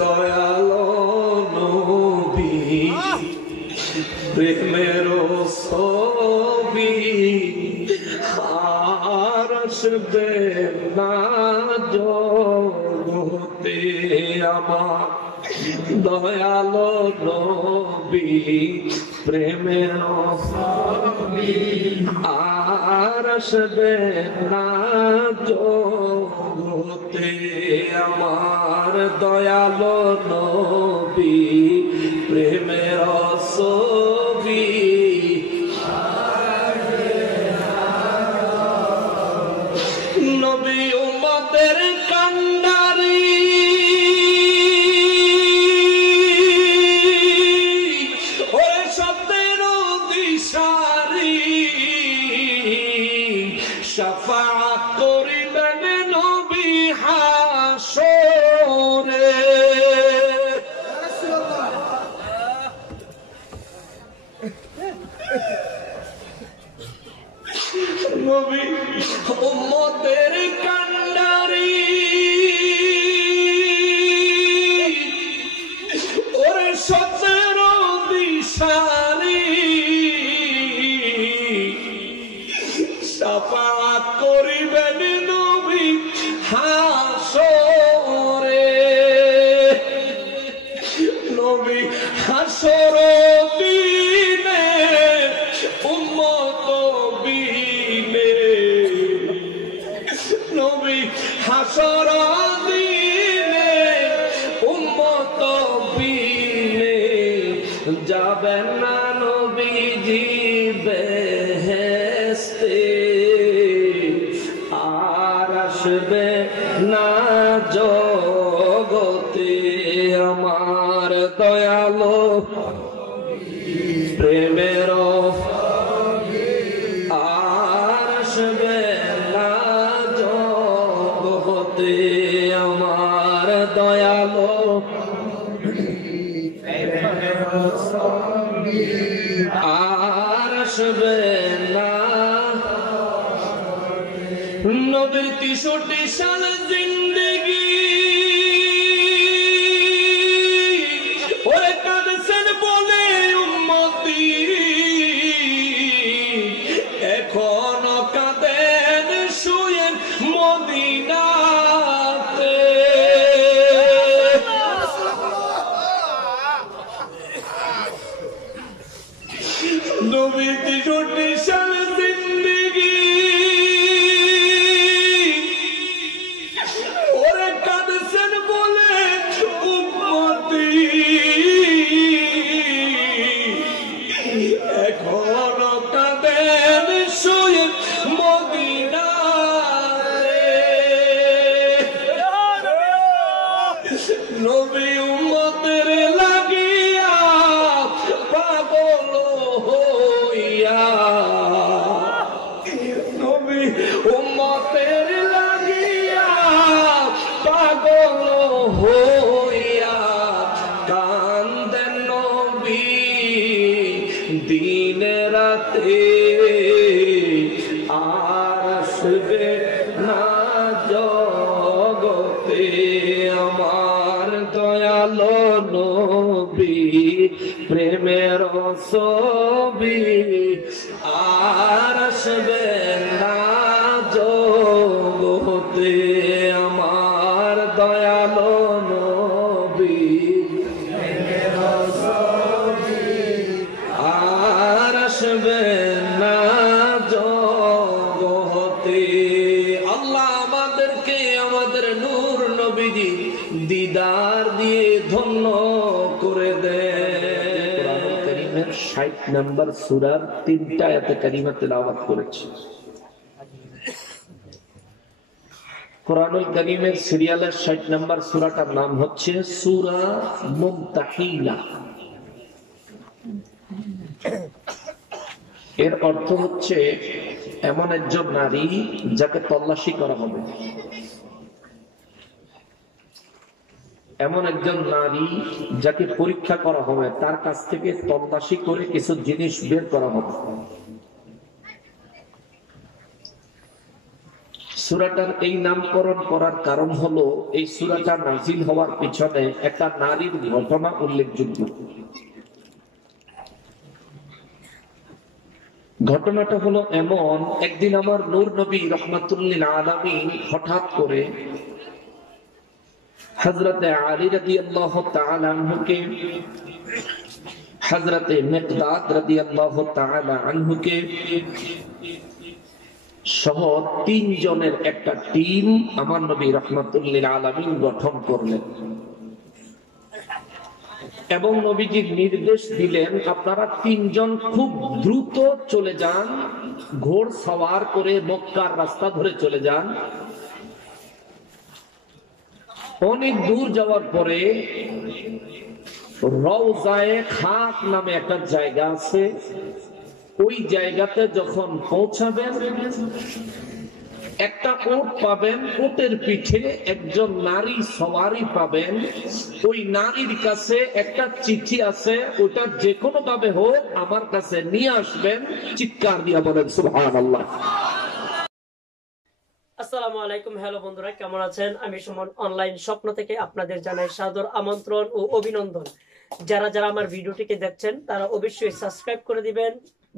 দয়ালো নবী প্রেমের ছবি আর আসবে না জগতে আমার দয়ালো নবী প্রেমের ছবি আর আসবে না জগতে আমার দয়ালো নবী প্রেমের ছবি নবী উম্মতের কান্ডারি ওরে সত্যের দিশারি শাফাআত করিবেন নবী হাসরে নবী উম্মতের কান্ডারি ওরে সতের দিশারি শাফাআত করিবেন নবী হাসরে নবী হাসর দিনে উম্মত বিনে নবী হাসর দিনে উম্মত বিনে যাবেন না নবীজি বেহেশতে আর আসবে না জগতে আমার দয়ালো প্রেমের আর আসবে না জগতে আমার দয়ালো আর আসবে না নবীর ৬৩ সাল জিন্দেগি ওরে কাঁদছেন বলে উম্মতি এখনো কাঁদেন শুয়েন মদিনাতে নবীর ৬৩ সাল জিন্দেগি ওরে কাঁদছেন বলে উম্মতি এখনো কাঁদেন শুয়ে মদিনাতে নবী উম্মতের লাগিয়া পাগল হইয়া নবী উম্মতের লাগিয়া পাগল হইয়া কান্দেন নবী দিন রাতে আর আসবে না জগতে আমার দয়ালো নবী প্রেমের ছবি আর আসবে না জগতে আমার দয়ালো নবী প্রেমের ছবি আর আসবে না জগতে আল্লাহ আমাদেরকে আমাদের নূর নবীজি দিদার দিয়ে ধন্য করে দেয়। কোরআনুল কারীমের ৬০ নম্বর সূরার ৩টা আয়াতে কারিমা তেলাওয়াত করেছি। কোরআনুল কারীমের সিরিয়ালের ৬০ নম্বর সূরাটার নাম হচ্ছে সূরা মুমতাহিনা। এর অর্থ হচ্ছে এমন একজন নারী যাকে তল্লাশি করা হবে, এমন একজন নারী যাকে পরীক্ষা করা হবে, তার কাছ থেকে তল্লাশি করে কিছু জিনিস বের করা হবে। সূরাটার এই নামকরণ করার কারণ হলো এই সূরাটা নাযিল হওয়ার পিছনে একটা নারীর ঘটনা উল্লেখযোগ্য। ঘটনাটা হলো এমন, একদিন আমার নূর নবী রাহমাতুল লিল আলামিন হঠাৎ করে হযরতে আলী রাদিয়াল্লাহু তাআলা আনহুকে, হযরতে মিকদাদ রাদিয়াল্লাহু তাআলা আনহুকে সহ 3 জনের একটা টিম আমার নবী রাহমাতুল লিল আলামিন গঠন করলেন এবং নবীজি নির্দেশ দিলেন আপনারা 3 জন খুব দ্রুত চলে যান, ঘোড় সওয়ার করে মক্কার রাস্তা ধরে চলে যান। অনেক দূর যাওয়ার পরে রওজায়ে খাক নামে একটা জায়গা আছে, ওই জায়গাতে যখন পৌঁছাবেন একটা উট পাবেন, উটের পিঠে একজন নারী সওয়ারি পাবেন। ওই নারীর কাছে একটা চিঠি আছে, ওটা যে কোনো ভাবে হোক আমার কাছে নিয়ে আসবেন। চিৎকার দিয়ে বলেন সুবহানাল্লাহ। আসসালামু আলাইকুম। হ্যালো বন্ধুরা, কেমন আছেন? আমি সুমন অনলাইন স্বপ্ন থেকে আপনাদের জানাই সাদর আমন্ত্রণ ও অভিনন্দন। যারা যারা আমার ভিডিওটিকে দেখছেন তারা অবশ্যই সাবস্ক্রাইব করে দিবেন,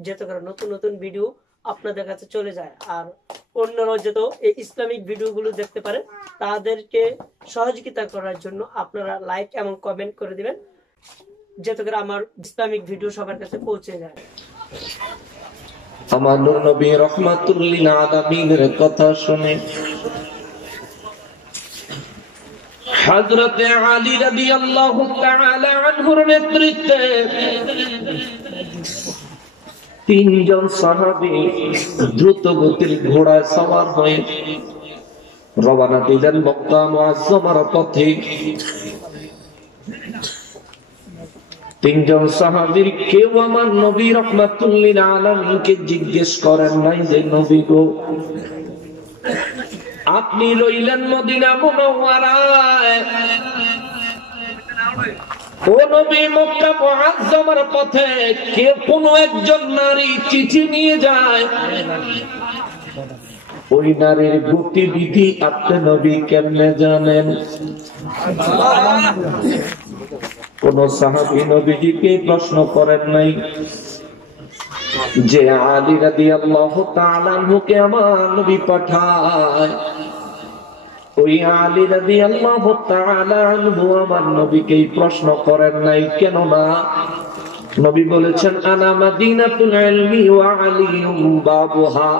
যাতে করে নতুন নতুন ভিডিও আপনাদের কাছে চলে যায়। আর অন্যরা যাতে এই ইসলামিক ভিডিওগুলো দেখতে পারে তাদেরকে সহযোগিতা করার জন্য আপনারা লাইক এবং কমেন্ট করে দিবেন, যাতে করে আমার ইসলামিক ভিডিও সবার কাছে পৌঁছে যায়। আমার নবী রাহমাতুল লিল আলামিনের কথা শুনে হযরতে আলী রাদিয়াল্লাহু তাআলা আনহুর নেতৃত্বে 3 জন সাহাবী দ্রুত গতির ঘোড়ায় সওয়ার হয়ে রওনা দিলেন মক্কা মুআজ্জামার পথে। 3 জন সাহাবীর কেউ আমার নবী রাহমাতুল লিল আলামিনকে জিজ্ঞেস করেন নাই যে নবী গো, আপনি রইলেন মদিনা মুনাওয়ারায়, ও নবী মক্কা মুআজ্জামার পথে কে কোন একজন নারী চিঠি নিয়ে যায়, ওই নারীর গতিবিধি আপনি নবী কেমনে জানেন? কোন সাহাবী নবীজিকে প্রশ্ন করেন নাই যে আলী রাদিয়াল্লাহু তাআলা আনহুকে আমার নবী পাঠায়, ওই আলী রাদিয়াল্লাহু তাআলা আনহু আমার নবীকে প্রশ্ন করেন নাই। কেন না? নবী বলেছেন আনা মাদিনাতুল ইলমি ওয়া আলিয়ুম বাবুহা,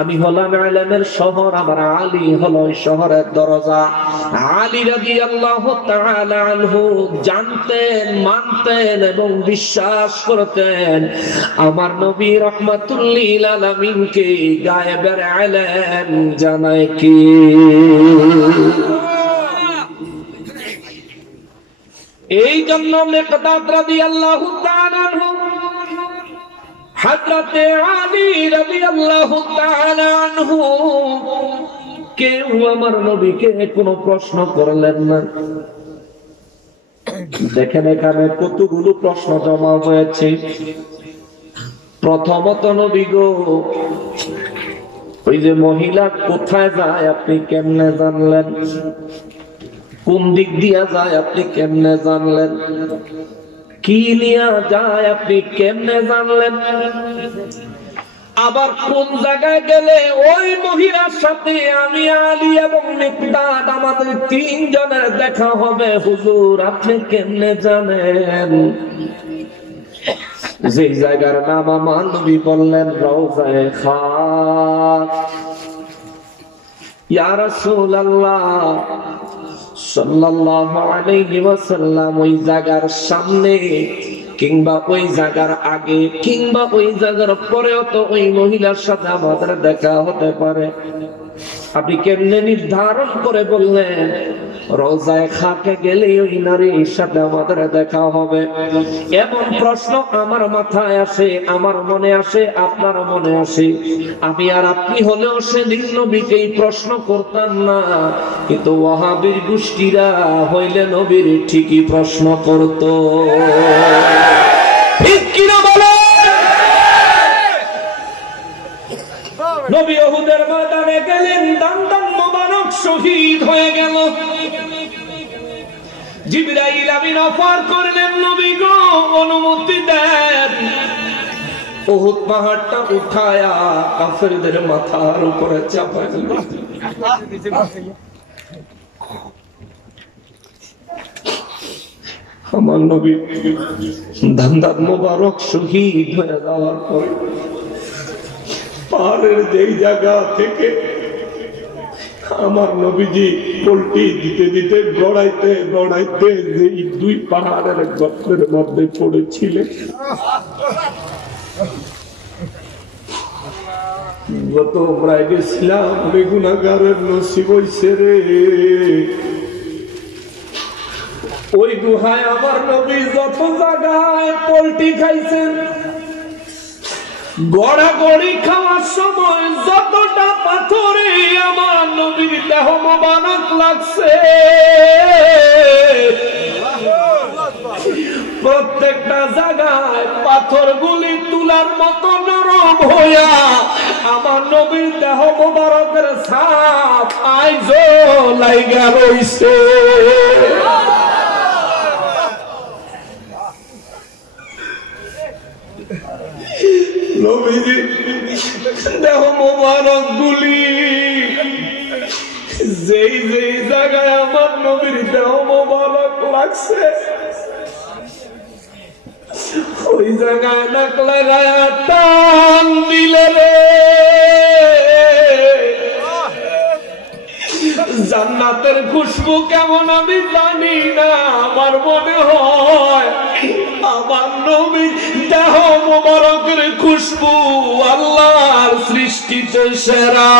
আমি হলাম ইলমের শহর, আমার আলী হলো ওই শহরের দরজা। আলী রাদিয়াল্লাহু তাআলা আনহু জানতেন, মানতেন এবং বিশ্বাস করতেন আমার নবী রাহমাতুল লিল আলামিনকে গায়েবের ইলম জানায় কি। এই জন্য মিকদাদ রাদিয়াল্লাহু তাআলা আনহু হযরতে আলী রাদিয়াল্লাহু তাআলা আনহু কেউ আমার নবীকে কোনো প্রশ্ন করলেন না। দেখেন এখানে কতগুলো প্রশ্ন জমা হয়েছে। প্রথমত নবী গো, ওই যে মহিলা কোথায় যায় আপনি কেমনে জানলেন? কোন দিক দিয়া যায় আপনি কেমনে জানলেন? কি নিয়ে যায় আপনি কেমনে জানলেন? আবার কোন জায়গায় গেলে ওই মহিলার সাথে আমি আলী এবং মিকদাদ আমাদের 3 জনের দেখা হবে, হুজুর আপনি কেমনে জানেন? যে জায়গার নাম আমার নবী বললেন রওজায়ে খাক। ইয়া রাসূলুল্লাহ সাল্লাল্লাহু আলাইহি ওয়াসাল্লাম ওই জায়গার সামনে কিংবা ওই জায়গার আগে কিংবা ওই জায়গার পরেও তো ওই মহিলার সাথে আমাদের দেখা হতে পারে, আপনি কেমনে নির্ধারণ করে বললেন রওজায়ে খাকে গেলে ওই নারীর সাথে আমাদের দেখা হবে? এমন প্রশ্ন আমার মাথায় আসে, আমার মনে আসে, আপনার মনে আসে। আমি আর আপনি হলেও সেদিন নবীকে প্রশ্ন করতাম না, কিন্তু ওয়াহাবীর গোষ্ঠীরা হইলে নবীর ঠিকই প্রশ্ন করত। ঠিক কিনা বলো? নবী উহুদের ময়দানে গেলেন, দান শহীদ হয়ে গেল। জিবরাইল আমিন অফার করলেন, নবী গো অনুমতি দেন, উহুদ পাহাড়টা উঠায়া কাফেরদের মাথার উপরে চাপায় দিলেন। আমার নবী দান্দাত মোবারক শহীদ হয়ে যাওয়ার পর পাহাড়ের যেই জায়গা থেকে আমার নবীজি পল্টি দিতে দিতে গড়াইতে গড়াইতে যেই দুই পাহাড়ের গর্তের মধ্যে পড়েছিলেন, গত আমরা গেছিলাম গুনাহগারের নসিব হইছে রে। ওই গুহায় আমার নবী যত জায়গায় পল্টি খাইছেন, গড়াগড়ি খাওয়ার সময় যতটা পাথরে আমার নবীর দেহ মোবারক লাগছে, প্রত্যেকটা জায়গায় পাথরগুলি তুলার মতো নরম হইয়া আমার নবীর দেহ মোবারকের ছাপ আইজো লাইগা রইছে। নবীজি দেহ মোবারক গুলি যেই যেই জায়গায় আমার নবীর দেহ মোবারক লাগছে, ওই জায়গায় নাক লাগায়া টান দিলে রে, জান্নাতের খুশবু কেমন আমি জানি না, আমার মনে হয় আমার নবীর দেহ মোবারকের খুশবু আল্লাহর সৃষ্টিতে সেরা।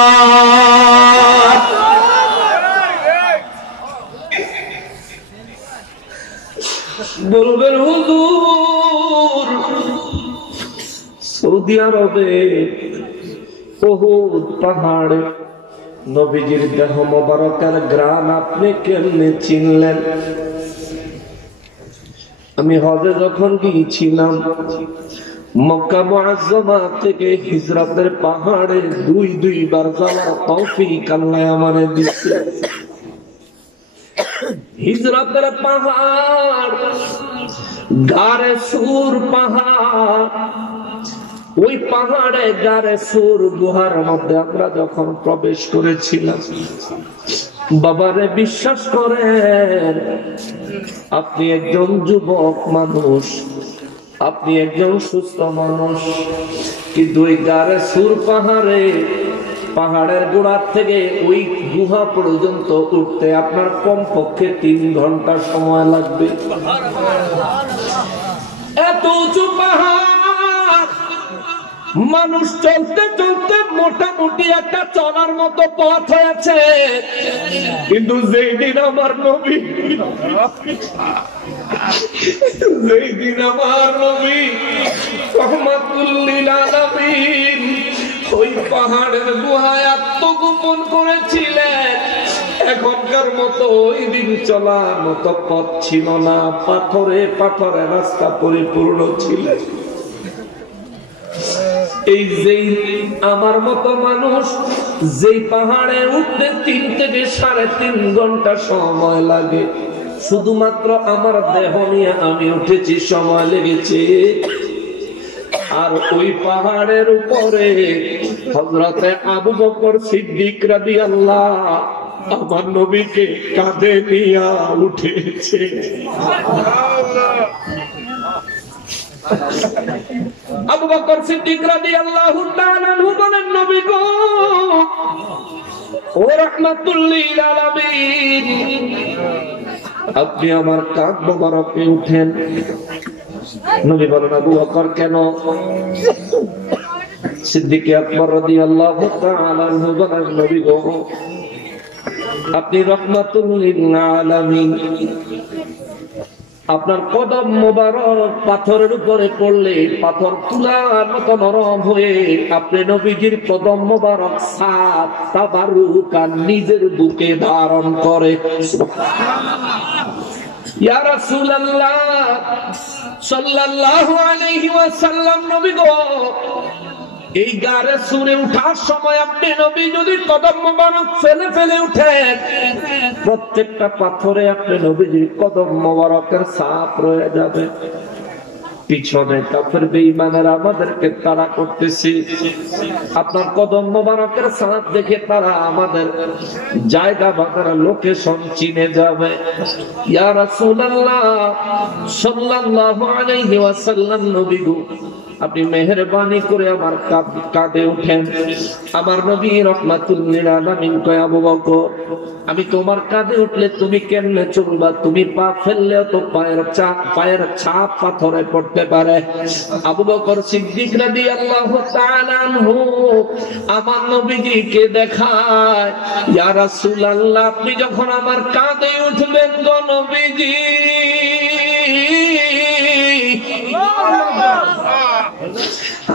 বলবেন হুজুর, সৌদি আরবে উহুদ পাহাড়ে নবীজির দেহ মোবারকের গ্রাম আপনি কেমনে চিনলেন? আমি হজে যখন গিয়েছিলাম, মক্কা মুআজ্জামা থেকে হিজরতের পাহাড়ে দুইবার যাওয়ার তৌফিক আল্লাহ আমারে দিয়েছে। হিজরতের পাহাড়, গারে সুর পাহাড়, ওই পাহাড়ে গারে সুর গুহার মধ্যে আমরা যখন প্রবেশ করেছিলাম, বাবারে বিশ্বাস করেন, আপনি একজন যুবক মানুষ, আপনি একজন সুস্থ মানুষ, কিন্তু ওই গারে সুর পাহাড়ে, পাহাড়ের গোড়ার থেকে ওই গুহা পর্যন্ত উঠতে আপনার কমপক্ষে 3 ঘন্টা সময় লাগবে। এত উঁচু পাহাড়, মানুষ চলতে চলতে মোটামুটি একটা চলার মতো পথ হয়েছে, কিন্তু যেই দিন আমার নবী রহমাতুল লিল আলামিন ওই পাহাড়ের গুহায় আত্মগোপন করেছিলেন, এখনকার মতো ওই দিন চলার মতো পথ ছিল না, পাথরে পাথরে রাস্তা পরিপূর্ণ ছিল। এই যেই আমার মতো মানুষ যেই পাহাড়ে উঠতে 3 থেকে 3.5 ঘন্টা সময় লাগে, শুধুমাত্র আমার দেহ নিয়ে আমি উঠেছি, সময় লেগেছে। আর ওই পাহাড়ের উপরে হযরতে আবু বকর সিদ্দিক রাদিয়াল্লাহু আমার নবীকে কাঁধে নিয়ে উঠেছে। আবু বকর সিদ্দিক রাদিয়াল্লাহু তাআলা আনহু বলেন, নবী গো ও রাহমাতুল লিল আলামিন, আপনি আমার কাঁধ মোবারকে উঠেন। নবী বলেন, আবু বকর কেন? সিদ্দিক আকবর রাদিয়াল্লাহু তাআলা আনহু বলেন, নবী গো আপনি রাহমাতুল লিল আলামিন, আপনার কদম মোবারক পাথরের উপরে পড়লে পাথর তুলার মতো নরম হয়ে আপনি নবীজির কদম মোবারক সাত তাবারুক আর নিজের বুকে ধারণ করে। ইয়া রাসূলুল্লাহ সাল্লাল্লাহু আলাইহি ওয়াসাল্লাম, নবী গো এই গারে সুরে উঠার সময় আপনি নবী যদি কদম মোবারক ফেলে ফেলে উঠেন, প্রত্যেকটা পাথরে আপনি নবীজির কদম মোবারকের ছাপ রয়ে যাবে। পিছনে কাফের বেঈমানেরা আমাদেরকে তাড়া করতেছে, আপনার কদম মোবারকের ছাপ দেখে তারা আমাদের জায়গা বাঁধার লোকেশন চিনে যাবে। ইয়া রাসূলুল্লাহ সাল্লাল্লাহু আলাইহি ওয়াসাল্লাম, নবী গো আপনি মেহেরবানি করে আমার কাঁধে উঠেন। আমার নবী রাহমাতুল লিল আলামিন কয়, আবু বকর আমি তোমার কাঁধে উঠলে তুমি কেমনে চলবা? তুমি পা ফেললেও তো পায়ের ছাপ পাথরে পড়তে পারে। আবু বকর সিদ্দিক রাদিয়াল্লাহু তাআলা আনহু আমার নবীজিকে দেখায়, ইয়া রাসূলুল্লাহ আপনি যখন আমার কাঁধে উঠবেন গো নবীজি,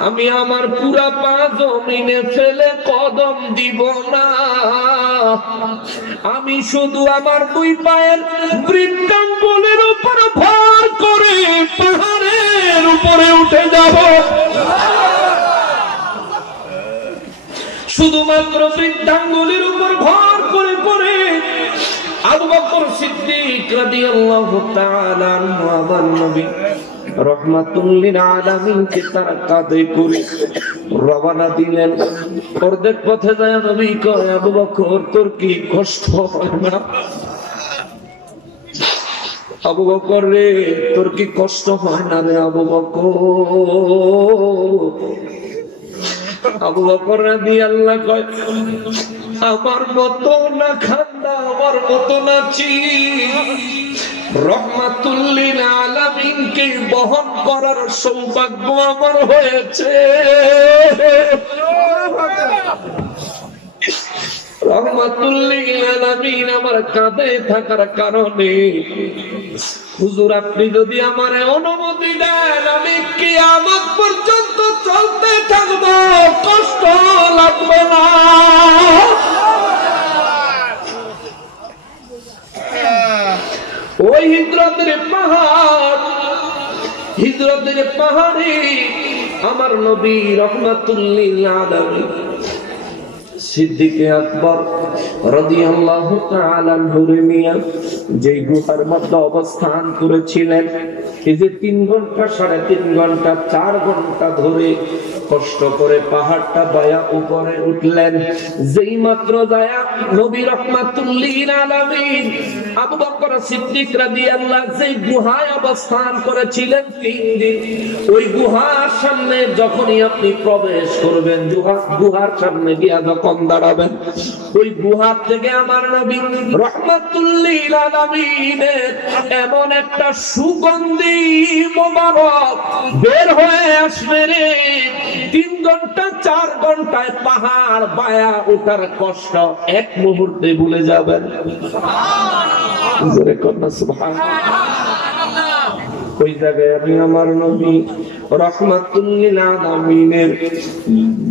আমি আমার পুরা পা জমিনে ফেলে কদম দিব না, আমি শুধু আমার দুই পায়ের বৃদ্ধাঙ্গুলের উপর ভর করে পাহাড়ের উপরে উঠে যাব। শুধুমাত্র বৃদ্ধাঙ্গুলের উপর ভর করে করে আবু বকর সিদ্দিক রাদিয়াল্লাহু তাআলা আনহু আমার নবী রাহমাতুল লিল আলামিনকে তার কাঁধে করে রওনা দিলেন। অর্ধেক পথে যায় নবী কয়, আবু বকর তোর কি কষ্ট হয় না? আবু বকর রে তোর কি কষ্ট হয় না রে আবু বকর? আবু বকর রাদিয়াল্লাহু কয়, আমার মতো না খান্দা, আমার মতো না চি, রাহমাতুল লিল আলামিনকে বহন করার সৌভাগ্য আমার হয়েছে। রাহমাতুল লিল আলামিন আমার কাঁধে থাকার কারণে হুজুর আপনি যদি আমারে অনুমতি দেন, আমি কিয়ামত পর্যন্ত চলতে থাকবো, কষ্ট লাগবে না। ওই হিজরতের পাহাড়ে আমার নবী রাহমাতুল লিল আলামিন সিদ্দিকে আকবর রাদিয়াল্লাহু তাআলা আনহু যে গুহার মধ্যে অবস্থান করেছিলেন, এই যে 3 ঘন্টা 3.5 ঘন্টা 4 ঘন্টা ধরে কষ্ট করে পাহাড়টা বায়া উপরে উঠলেন। যেই মাত্র যায়া নবী রাহমাতুল লিল আলামিন আবু বকর সিদ্দিক রাদিয়াল্লাহু যেই গুহায় অবস্থান করেছিলেন 3 দিন, ওই গুহার সামনে যখনই আপনি প্রবেশ করবেন, গুহার সামনে গিয়া যখন দাঁড়াবেন, ওই গুহা থেকে আমার নবী রাহমাতুল লিল আলামিনের এমন একটা সুগন্ধি মোবারক বের হয়ে আসবে রে, 3 ঘন্টা 4 ঘন্টায় পাহাড় বায়া ওঠার কষ্ট এক মুহূর্তে ভুলে যাবেন। ওই জায়গায় আমি আমার নবী রাহমাতুল লিল আলামিনের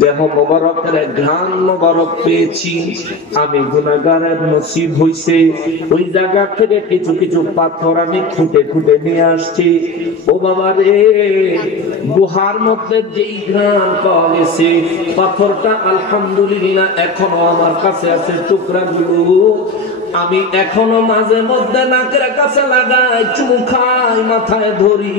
দেহ মোবারকের ঘ্রাণ মোবারক পেয়েছি। আমি গুনাহগারের নসিব হইছে, ওই জায়গা থেকে কিছু কিছু পাথর আমি খুঁটে খুঁটে নিয়ে আসছি। ও বাবা রে, গুহার মধ্যে যেই ঘ্রাণ পাওয়া গেছে, পাথরটা আলহামদুলিল্লাহ এখনো আমার কাছে আছে টুকরাগুলো। আমি এখনো মাঝে মধ্যে নাকের কাছে লাগাই, চুমু খাই, মাথায় ধরি।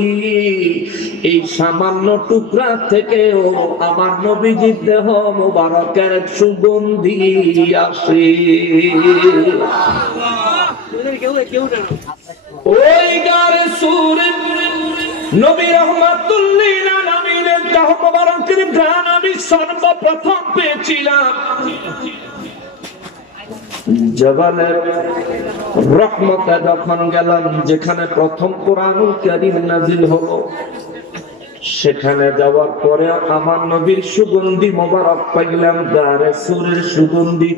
এই সামান্য টুকরা থেকেও আমার নবীজির দেহ মোবারকের সুগন্ধি আসে। ওই গারে সুরে নবী রাহমাতুল লিল আলামিনের দেহ মোবারকের ঘ্রাণ আমি সর্বপ্রথম পেয়েছিলাম জবালের রহমতে যখন গেলাম, যেখানে প্রথম কোরআনুল কারীম নাযিল হলো। সেখানে যাওয়ার পরে আমার নবীর সুগন্ধি মোবারক পাইলাম, গারে সুরের সুগন্ধি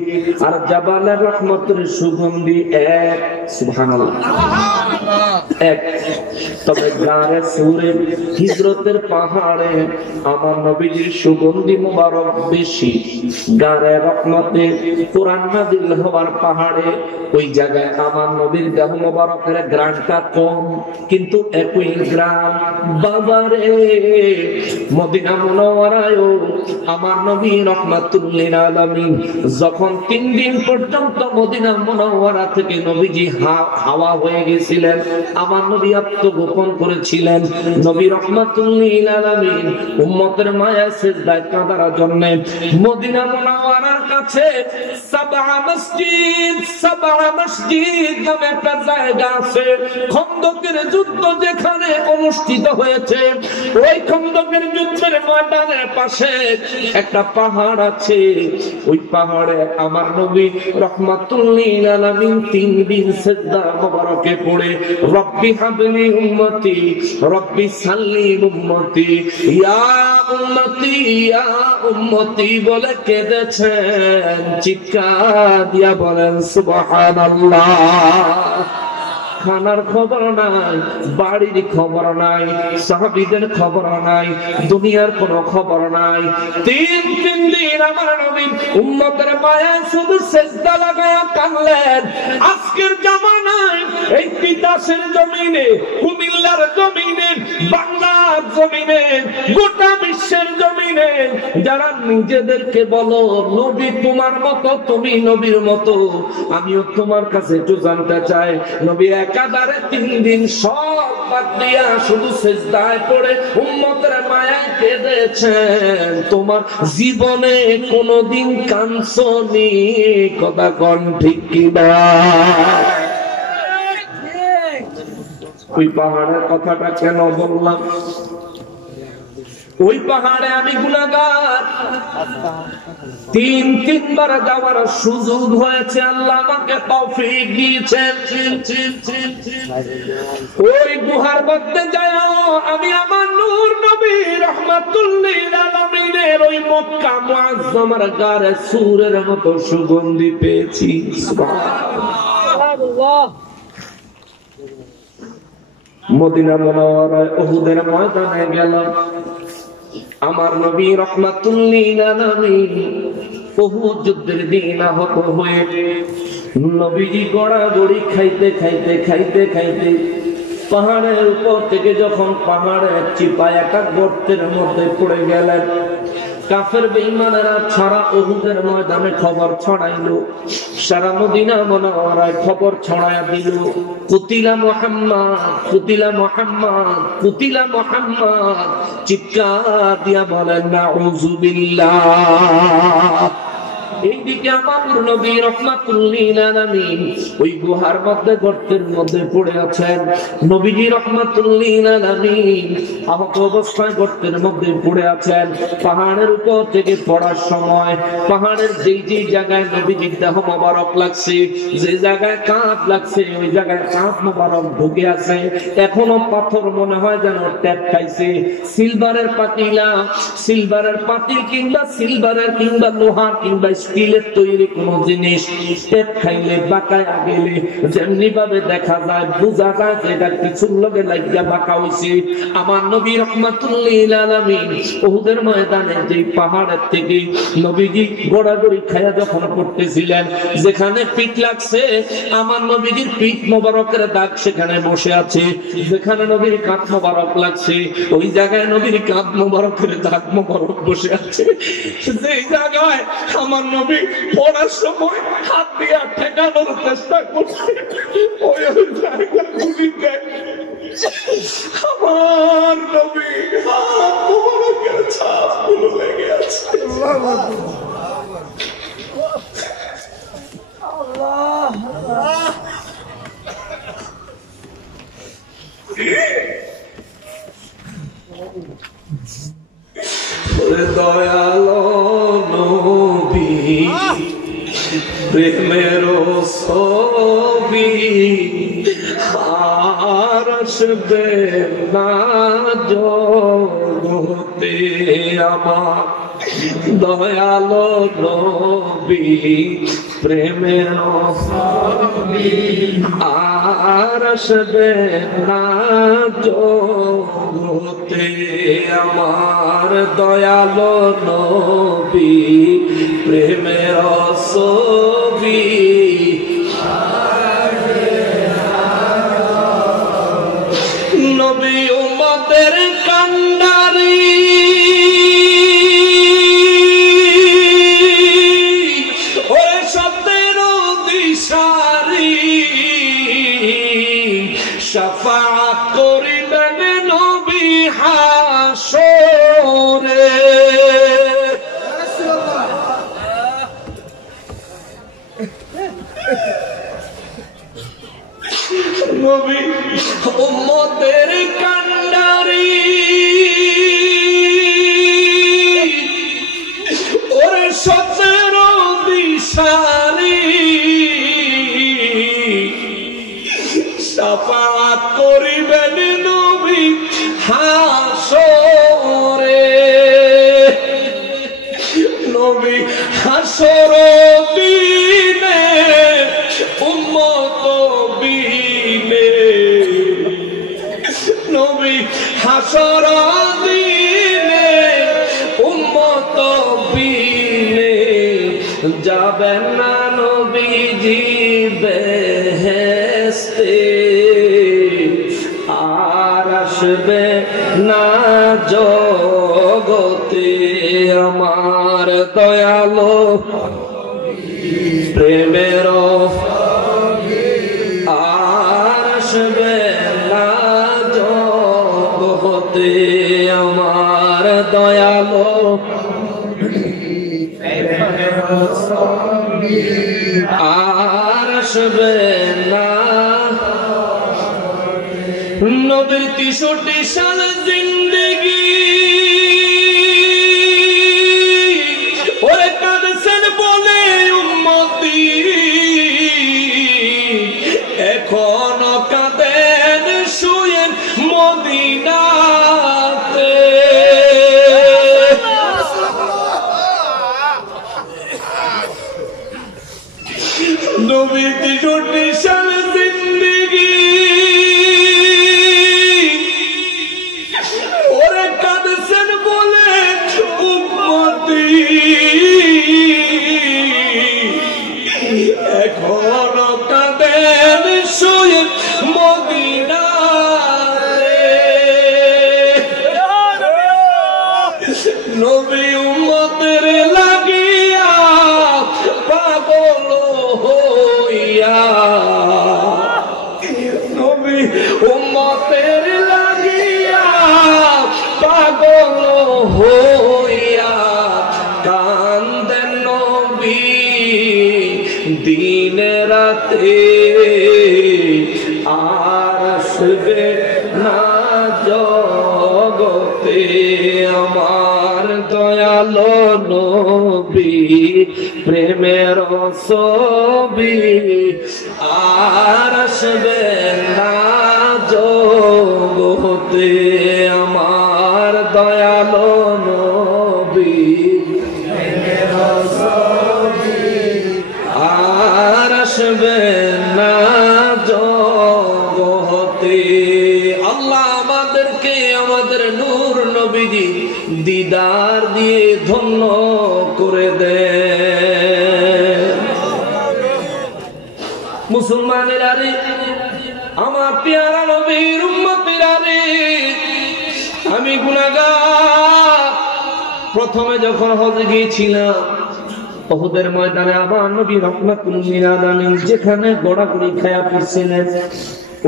আর জাবালের রহমতের সুগন্ধি এক। সুবহানাল্লাহ, এক। তবে গারে সুরে হিজরতের পাহাড়ে আমার নবীজির সুগন্ধি মুবারক বেশি। গারে রহমতে কোরআন নাযিল হওয়ার পাহাড়ে ওই জায়গায় আমার নবীর দেহ মুবারকের গ্রানটা কম, কিন্তু একই গ্রাম। বাবারে মদিনা মুনাওয়ারায় আমার নবী রাহমাতুল লিল আলামিন যখন 3 দিন পর্যন্ত মদিনা মুনাওয়ারা থেকে নবীজি হাওয়া হয়ে গেছিলেন, আমার নবী আত্মগোপন করেছিলেন। নবী রাহমাতুল লিল আলামিন উম্মতের মায়া সিজদায় কাঁদার জন্য মদিনা মুনাওয়ারার কাছে সাবআ মসজিদ নামে একটা জায়গা আছে। খন্দকের যুদ্ধ যেখানে অনুষ্ঠিত হয়েছে, ওই খন্দকের যুদ্ধের ময়দানের পাশে একটা পাহাড় আছে। ওই পাহাড়ে আমার নবী রাহমাতুল লিল আলামিন 3 দিন সিজদা মুবারকে পড়ে রব্বি হাবলি উম্মতি রব্বি সাল্লিম উম্মতি ইয়া উম্মতি ইয়া উম্মতি বলে কেঁদেছেন। চিৎকার দিয়া বলেন সুবহানাল্লাহ। খানার খবর নাই, বাড়ির খবর নাই, সাহাবীদের খবর নাই, দুনিয়ার কোনো খবর নাই। 3 দিন আমার নবী উম্মতের মায়ায় শুধু সিজদা লাগায়া কাঁদলেন। আজকের জামানায় এই তিতাসের জমিনে, কুমিল্লার জমিনে, বাংলার জমিনে, গোটা বিশ্বের জমিনে যারা নিজেদেরকে বলো নবী তোমার মতো, তুমি নবীর মতো, আমিও তোমার কাছে একটু জানতে চাই, নবী একাধারে 3 দিন সব বাদ দিয়া শুধু সিজদায় পড়ে উম্মতের মায়ায় কেঁদেছেন। তোমার জীবনে কোনদিন কাঁদছনি? কথা কোন ঠিক কিনা? ওই পাহাড়ের কথাটা কেন বললাম? ওই পাহাড়ে আমি গুনাহগার, 3 বার যাওয়ার সুযোগ হয়েছে, আল্লাহ আমাকে তৌফিক দিয়েছেন। ওই গুহার মধ্যে যাও আমি আমার নূর নবী রাহমাতুল লিল আলামিনের ওই মক্কা মুআজ্জামার গারে সূরের মতো সুগন্ধি পেয়েছি। সুবহানাল্লাহ। মদিনা মুনাওয়ারায় উহুদের ময়দানে গেলাম, আমার নবী রাহমাতুল লিল আলামিন উহুদ যুদ্ধের দিন আহত হয়ে নবীজি গড়াগড়ি খাইতে খাইতে খাইতে খাইতে পাহাড়ের উপর থেকে যখন পাহাড়ের চিপায় একটা গর্তের মধ্যে পড়ে গেলেন, কাফের বেঈমানেরা সারা উহুদের ময়দানে খবর ছড়াইলো, সারা মদিনা মুনাওয়ারায় খবর ছড়ায়া দিল, কুতিলা মুহাম্মদ, কুতিলা মুহাম্মদ, কুতিলা মুহাম্মদ। চিৎকার দিয়া বলেন নাউযুবিল্লাহ। এইদিকে আমার নবী রাহমাতুল লিল আলামিন ওই গুহার মধ্যে গর্তের মধ্যে পড়ে আছেন। নবীজি রাহমাতুল লিল আলামিন আহত অবস্থায় গর্তের মধ্যে পড়ে আছেন। পাহাড়ের উপর থেকে পড়ার সময় পাহাড়ের যেই জায়গায় নবীজির দেহ মোবারক লাগছে, যে জায়গায় কাঁপ লাগছে, ওই জায়গায় কাঁপ মোবারক ঢুকে আছে। এখনো পাথর মনে হয় যেন ট্যাপ খাইছে। সিলভারের পাতিলা, সিলভারের পাতিল কিংবা সিলভারের কিংবা লোহা কিংবা স্টিলের তৈরি কোন জিনিস টেপ খাইলে বাঁকায় গেলে যেমনি ভাবে দেখা যায়, বোঝা যায় যে এটা কিছুর লগে লাগিয়া বাঁকা হইছে। আমার নবী রাহমাতুল লিল আলামিন উহুদের ময়দানে যে পাহাড়ের থেকে নবীজি গোড়াগড়ি খায়া যখন করতেছিলেন, যেখানে পিঠ লাগছে আমার নবীজির পিঠ মোবারকের দাগ সেখানে বসে আছে। যেখানে নবীর কাঁধ মোবারক লাগছে ওই জায়গায় নবীর কাঁধ মোবারকের দাগ মোবারক বসে আছে। সেই জায়গায় আমার নবী পড়ার সময় হাত দিয়ে ঠেকানোর চেষ্টা করছে, ওই জায়গা গুলিতে আমার নবী হাত মোবারকের ছাপগুলো লেগে আছে। দয়ালো নবী প্রেমের ছবি আর আসবে না জগতে আমার। দয়ালো নবী প্রেমের আর আসবে না জগতে আমার দয়ালো নবী প্রেমের ছবি নবী উম্মতের কান্ডারি ওরে সত্যের দিশারি শাফাআত করিবেন নবী হাসরে নবী উম্মতের কান্ডারি ওরে সতের দিশারি শাফাআত করিবেন নবী হাসরে নবী হাসর দিনে উম্মত বিনে নবী হাসর দিনে উম্মত বিনে যাবেন না নবীজি বেহেশতে আর আসবে না জগতে আমার দয়ালো প্রেমের আসবে না জগতে আমার দয়ালো আর আসবে না নবীর 63 সাল জিন্দেগি ওরে কাঁদছেন বলে উম্মতি এখনো কাঁদেন শুয়েন মদিনাতে নবীর 63 সাল জিন্দেগি ওরে কাঁদছেন বলে উম্মতি এখনো কাঁদেন শুয়ে মদিনাতে নবী উম্মতের লাগিয়া পাগল হইয়া নবী উম্মতের লাগিয়া পাগল হইয়া কান্দেন নবী দিন রাতে আর আসবে না জগতে আমার দয়ালো নবী প্রেমের ছবি আর আসবে না জগতে আমার দয়ালো নবী প্রেমের ছবি আর আসবে না জগতে আল্লাহ আমাদেরকে আমাদের নূর নবীজি দিদার দিয়ে ধন্য করে দেন মুসলমানেরা রে আমার পেয়ারা নবীর উম্মতেরা রে আমি গুনাহগার প্রথমে যখন হজে গিয়েছিলাম উহুদের ময়দানে আমার নবী রাহমাতুল লিল আলামিন যেখানে গড়াগড়ি খায়া পড়ছিলেন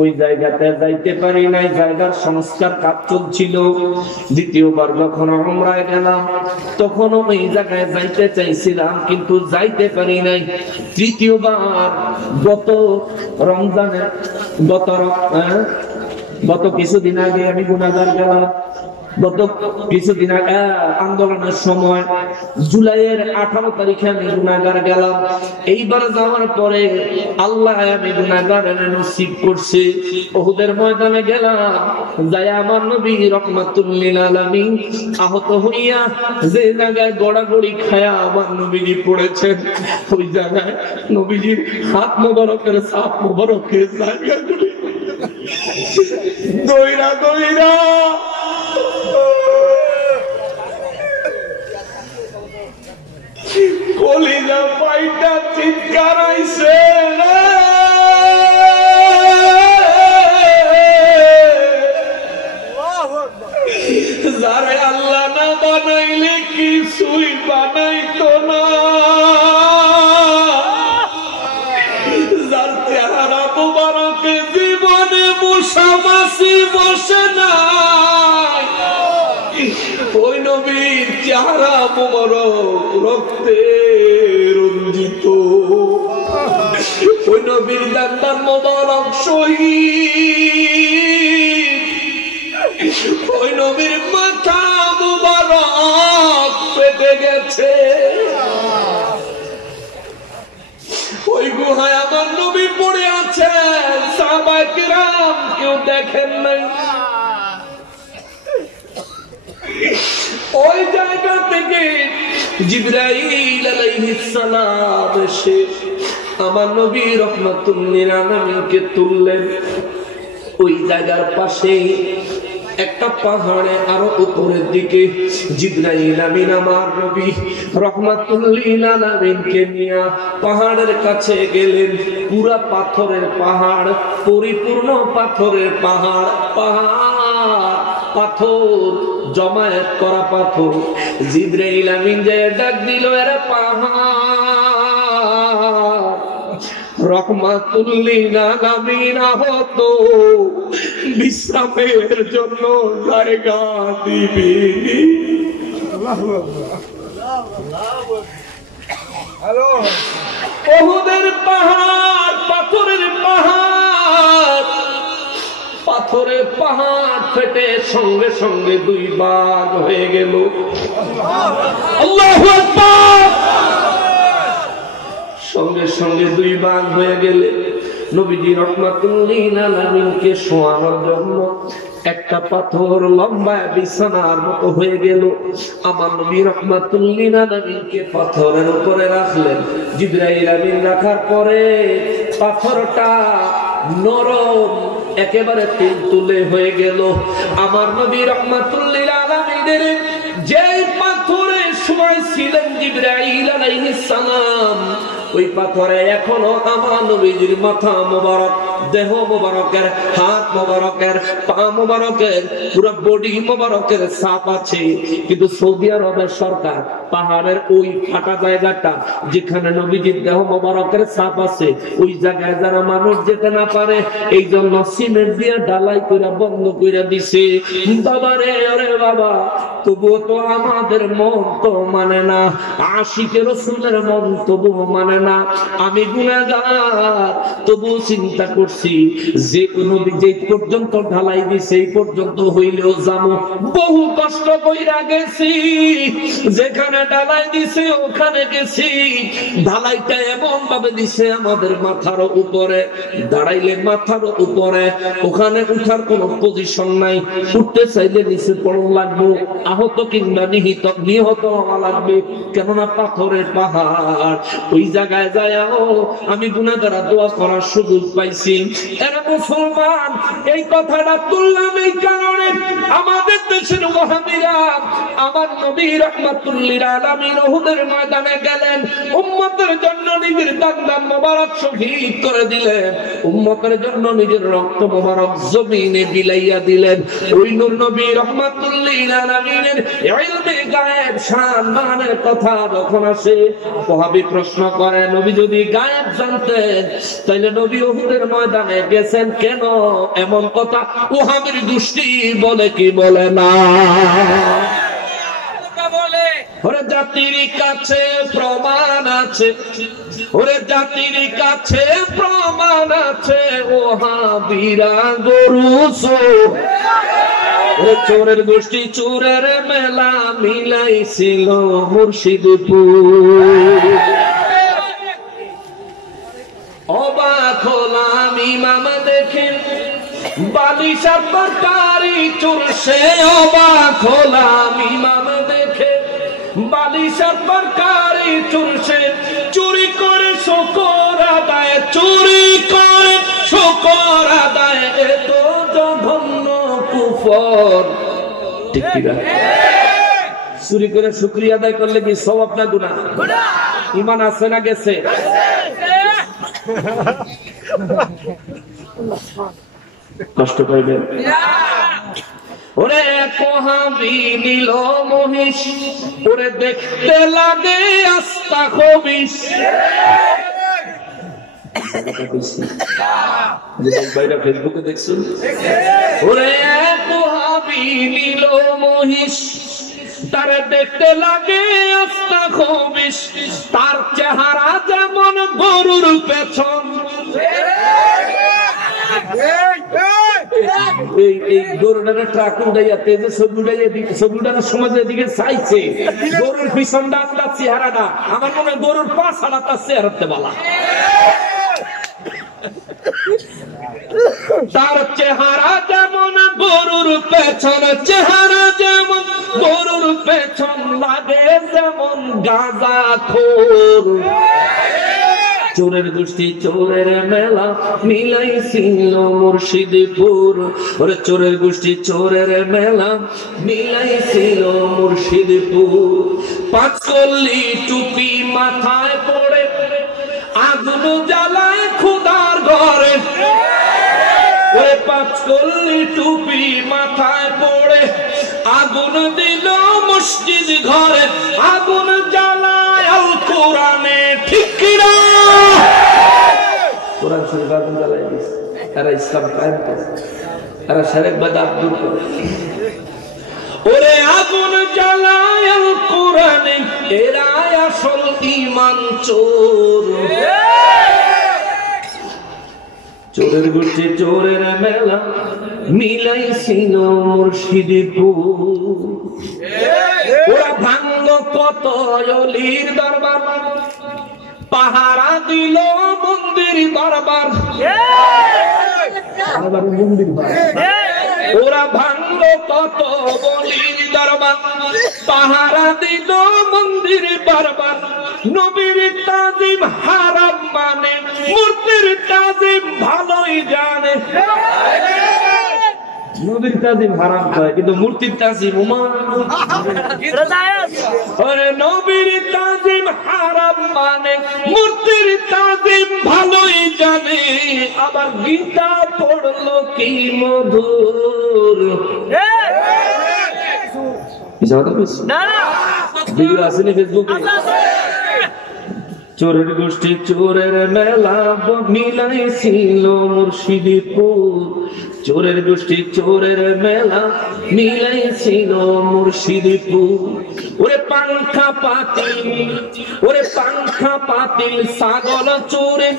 ওই জায়গাতে যাইতে পারি নাই, জায়গার সংস্কার কাজ চলছিল। দ্বিতীয়বার যখন উমরায় গেলাম তখন ওই জায়গায় যাইতে চাইছিলাম কিন্তু যাইতে পারি নাই। তৃতীয়বার গত রমজানে গত কিছুদিন আগে আমি গুনাহগার গেলাম, গত কিছুদিন আগে আন্দোলনের সময় জুলাইয়ের 18 তারিখে আমি গুনাহগার গেলাম। এইবার যাওয়ার পরে আল্লাহ আমি গুনাহগারের নসিব করছে। উহুদের ময়দানে গেলাম, যাই আমার নবী রাহমাতুল লিল আলামিন আহত হইয়া যে জায়গায় গড়াগড়ি খায়া আমার নবীজি পড়েছেন, ওই জায়গায় নবীজির হাত মোবারকের সাপ মোবারকের জায়গাগুলি দইরা দইরা কলিজা পাইটা চিৎকার হইছে। যারে আল্লাহ না বানাইলে কিছুই বানাইতো না, যার চেহারা মুবারকে জীবনে মুসামাসি বসে নাই, ওই নবীর চেহারা মুবারক রক্তে রঞ্জিত, ওই নবীর দান্দান মুবারক শহীদ, ওই নবীর মাথা মুবারক ফেটে গেছে। ওই গুহায় আমার নবী পড়ে আছেন, সাহাবায়ে কিরাম কেউ দেখেন নাই। ওই জায়গা থেকে জিবরাইল আলাইহিস সালাম এসে আমার নবী রাহমাতুল লিল আলামিনকে তুললেন। ওই জায়গার পাশে একটা পাহাড়ে আরো উপরের দিকে জিবরাইল আমিন আমার নবী রাহমাতুল লিল আলামিনকে নিয়ে পাহাড়ের কাছে গেলেন। পুরা পাথরের পাহাড়, পরিপূর্ণ পাথরের পাহাড়, পাথর জমায়েত করা পাথর। জিবরাইল আমিন যে ডাক দিল, এর পাহাড় রাহমাতুল লিল আলামিন আহত, বিশ্রামের জন্য জায়গা দিবি। উহুদের পাহাড়, পাথরের পাহাড়, পাথরের পাহাড় ফেটে সঙ্গে সঙ্গে দুই ভাগ হয়ে গেল। আল্লাহু আকবার। সঙ্গে সঙ্গে দুই ভাগ হয়ে গেলে নবীজি রাহমাতুল লিল আলামিনকে শোয়ানোর জন্য একটা পাথর লম্বা বিছানার মতো হয়ে গেল। আমার নবী রাহমাতুল লিল আলামিনকে পাথরের উপরে রাখলেন। জিবরাইল আমিন রাখার পরে পাথরটা নরম একেবারে তুলতুলে হয়ে গেল। আমার নবী রাহমাতুল লিল আলামিনের যে পাথরে শোয়াইছিলেন জিবরাইল আলাইহিস সালাম, ওই পাথরে এখনো আমার নবীজির মাথা মোবারক, দেহ মোবারকের, হাত মোবারকের, পা মোবারকের, পুরো বডি মোবারকের ছাপ আছে। কিন্তু সৌদি আরবের সরকার পাহাড়ের ওই ফাটা জায়গাটা যেখানে নবীজির দেহ মোবারকের ছাপ আছে, ওই জায়গায় যারা মানুষ যেতে না পারে এই জন্য সিমেন্ট দিয়ে ঢালাই করে বন্ধ করে দিছে। বাবারে, আরে বাবা, তবুও তো আমাদের মন তো মানে না, আশিকে রাসূলের মন তবুও মানে না। আমি গুনাহগার, তবু চিন্তা করছি যে নবী যে পর্যন্ত ঢালাই দিছে এই পর্যন্ত হইলেও যাবো। বহু কষ্ট কইরা গেছি, যেখানে ঢালাই দিছে ওখানে গেছি। ঢালাইটা এমন ভাবে দিছে আমাদের মাথার উপরে, দাঁড়াইলে মাথার উপরে, ওখানে উঠার কোন পজিশন নাই। উঠতে চাইলে নিচে পড়া লাগবে, আহত কিংবা নিহত হওয়া লাগবে, কেননা পাথরের পাহাড়। ওই জায়গায় যাও আমি গুনাহগার দোয়া করার সুযোগ পাইছি। এরা মুসলমান, এই কথাটা তুললাম এই কারণে আমাদের দেশের ওয়াহাবীরা আমার নবী রাহমাতুল লিল আলামিন উহুদের ময়দানে গেলেন, উম্মতের জন্য নিজের দান মোবারক শহীদ করে দিলেন, উম্মতের জন্য নিজের রক্ত মোবারক জমিনে বিলাইয়া দিলেন। ওই নূর নবী রাহমাতুল লিল আলামিনের ইলমে গায়েব শান মানের কথা যখন আসে, ওয়াহাবী প্রশ্ন করে, নবী যদি গায়েব জানতেন তাহলে নবী উহুদের ময়দানে গেছেন কেন? এমন কথা ওয়াহাবীর গোষ্ঠী বলে কি বলে না? ওরে জাতির কাছে প্রমাণ আছে, ওরে জাতির কাছে প্রমাণ আছে, ওহাবীরা গরু চোর। চোরের গোষ্ঠী চোরের মেলা মিলাইছিল মুর্শিদপুর। অবাক হলাম ইমাম দেখে বালিশার তরকারি চোর সে, অবাক হলাম ইমাম দেখে বালিশার তরকারি চোর সে, চুরি করে শুকর আদায়, চুরি করে শুকর আদায়, এত জঘন্য কুফর। ঠিক কিনা? চুরি করে শুকরিয়া আদায় করলে কি সওয়াব না গুনাহ? ঈমান আছে না গেছে? কষ্ট পাইবেন। ওরে কোহাবি নীল মহিষ, ওরে দেখতে লাগে আস্তা খবিস। ফেসবুকে দেখছেন? ওরে কোহাবি নীল মহিষ, তারে দেখতে লাগে আস্তা খবিস, তার চেহারা যেমন গরুর পেছন। এই গরুটার ট্রাক উঠাইয়া তেজে ছবি উঠাইয়া ছবিটার সমাজের দিকে চাইছে, গরুর পিছনটা আপনার চেহারাটা আমার মনে হয় গরুর পা ছাড়া তার চেহারাতে বলা। তার চেহারা যেমন গরুর পেছন, চেহারা যেমন গরুর পেছন, লাগে যেমন গাঁজাখোর। চোরের গোষ্ঠী চোরের মেলা মিলাইছিল মুর্শিদপুর। ওরে চোরের গোষ্ঠী চোরের মেলা মিলাইছিল মুর্শিদপুর। পাঁচকল্লি টুপি মাথায় পড়ে আগুন জ্বালায় খুদার ঘরে। ওরে পাঁচকল্লি টুপি মাথায় পড়ে আগুন দিল মসজিদ ঘরে, আগুন জ্বালায় আল কোরআনে। ঠিক কিনা? কোরআন শরীফ আগুন জ্বালায় দিয়েছে, এরা ইসলাম কায়েম করে, এরা শিরক বিদআত দূর করে। ওরে আগুন জ্বালায় আল কোরআনে, এরা আসল ঈমান চোর। চোরের গোষ্ঠী চোরের মেলা মিলাইছিল মুর্শিদপুর। ওরা ভাঙল কত অলির দরবার, পাহারা দিল মন্দির বারবার। ওরা ভাঙল কত অলির দরবার, পাহারা দিল মন্দির বারবার। নবীর তাজিম হারাম মানে, মূর্তির তাজিম ভালোই জানে। নবীর তাজিম হারাম হয় কিন্তু মূর্তির তাজিম নবীর তাজিম হারাম মানে, মূর্তির তাজিম ভালোই জানে। আবার গীতা পড়লো কি মধুর। ভিডিও আসেনি ফেসবুকে? চোরের গোষ্ঠী চোরের মেলা মিলাইছিল মুর্শিদপুর। চোরের গোষ্ঠী চোরের মেলা মিলাইছিল মুর্শিদপুর। ওরে পাংখা পাতিল, ওরে পাংখা পাতিল ছাগল চোরে,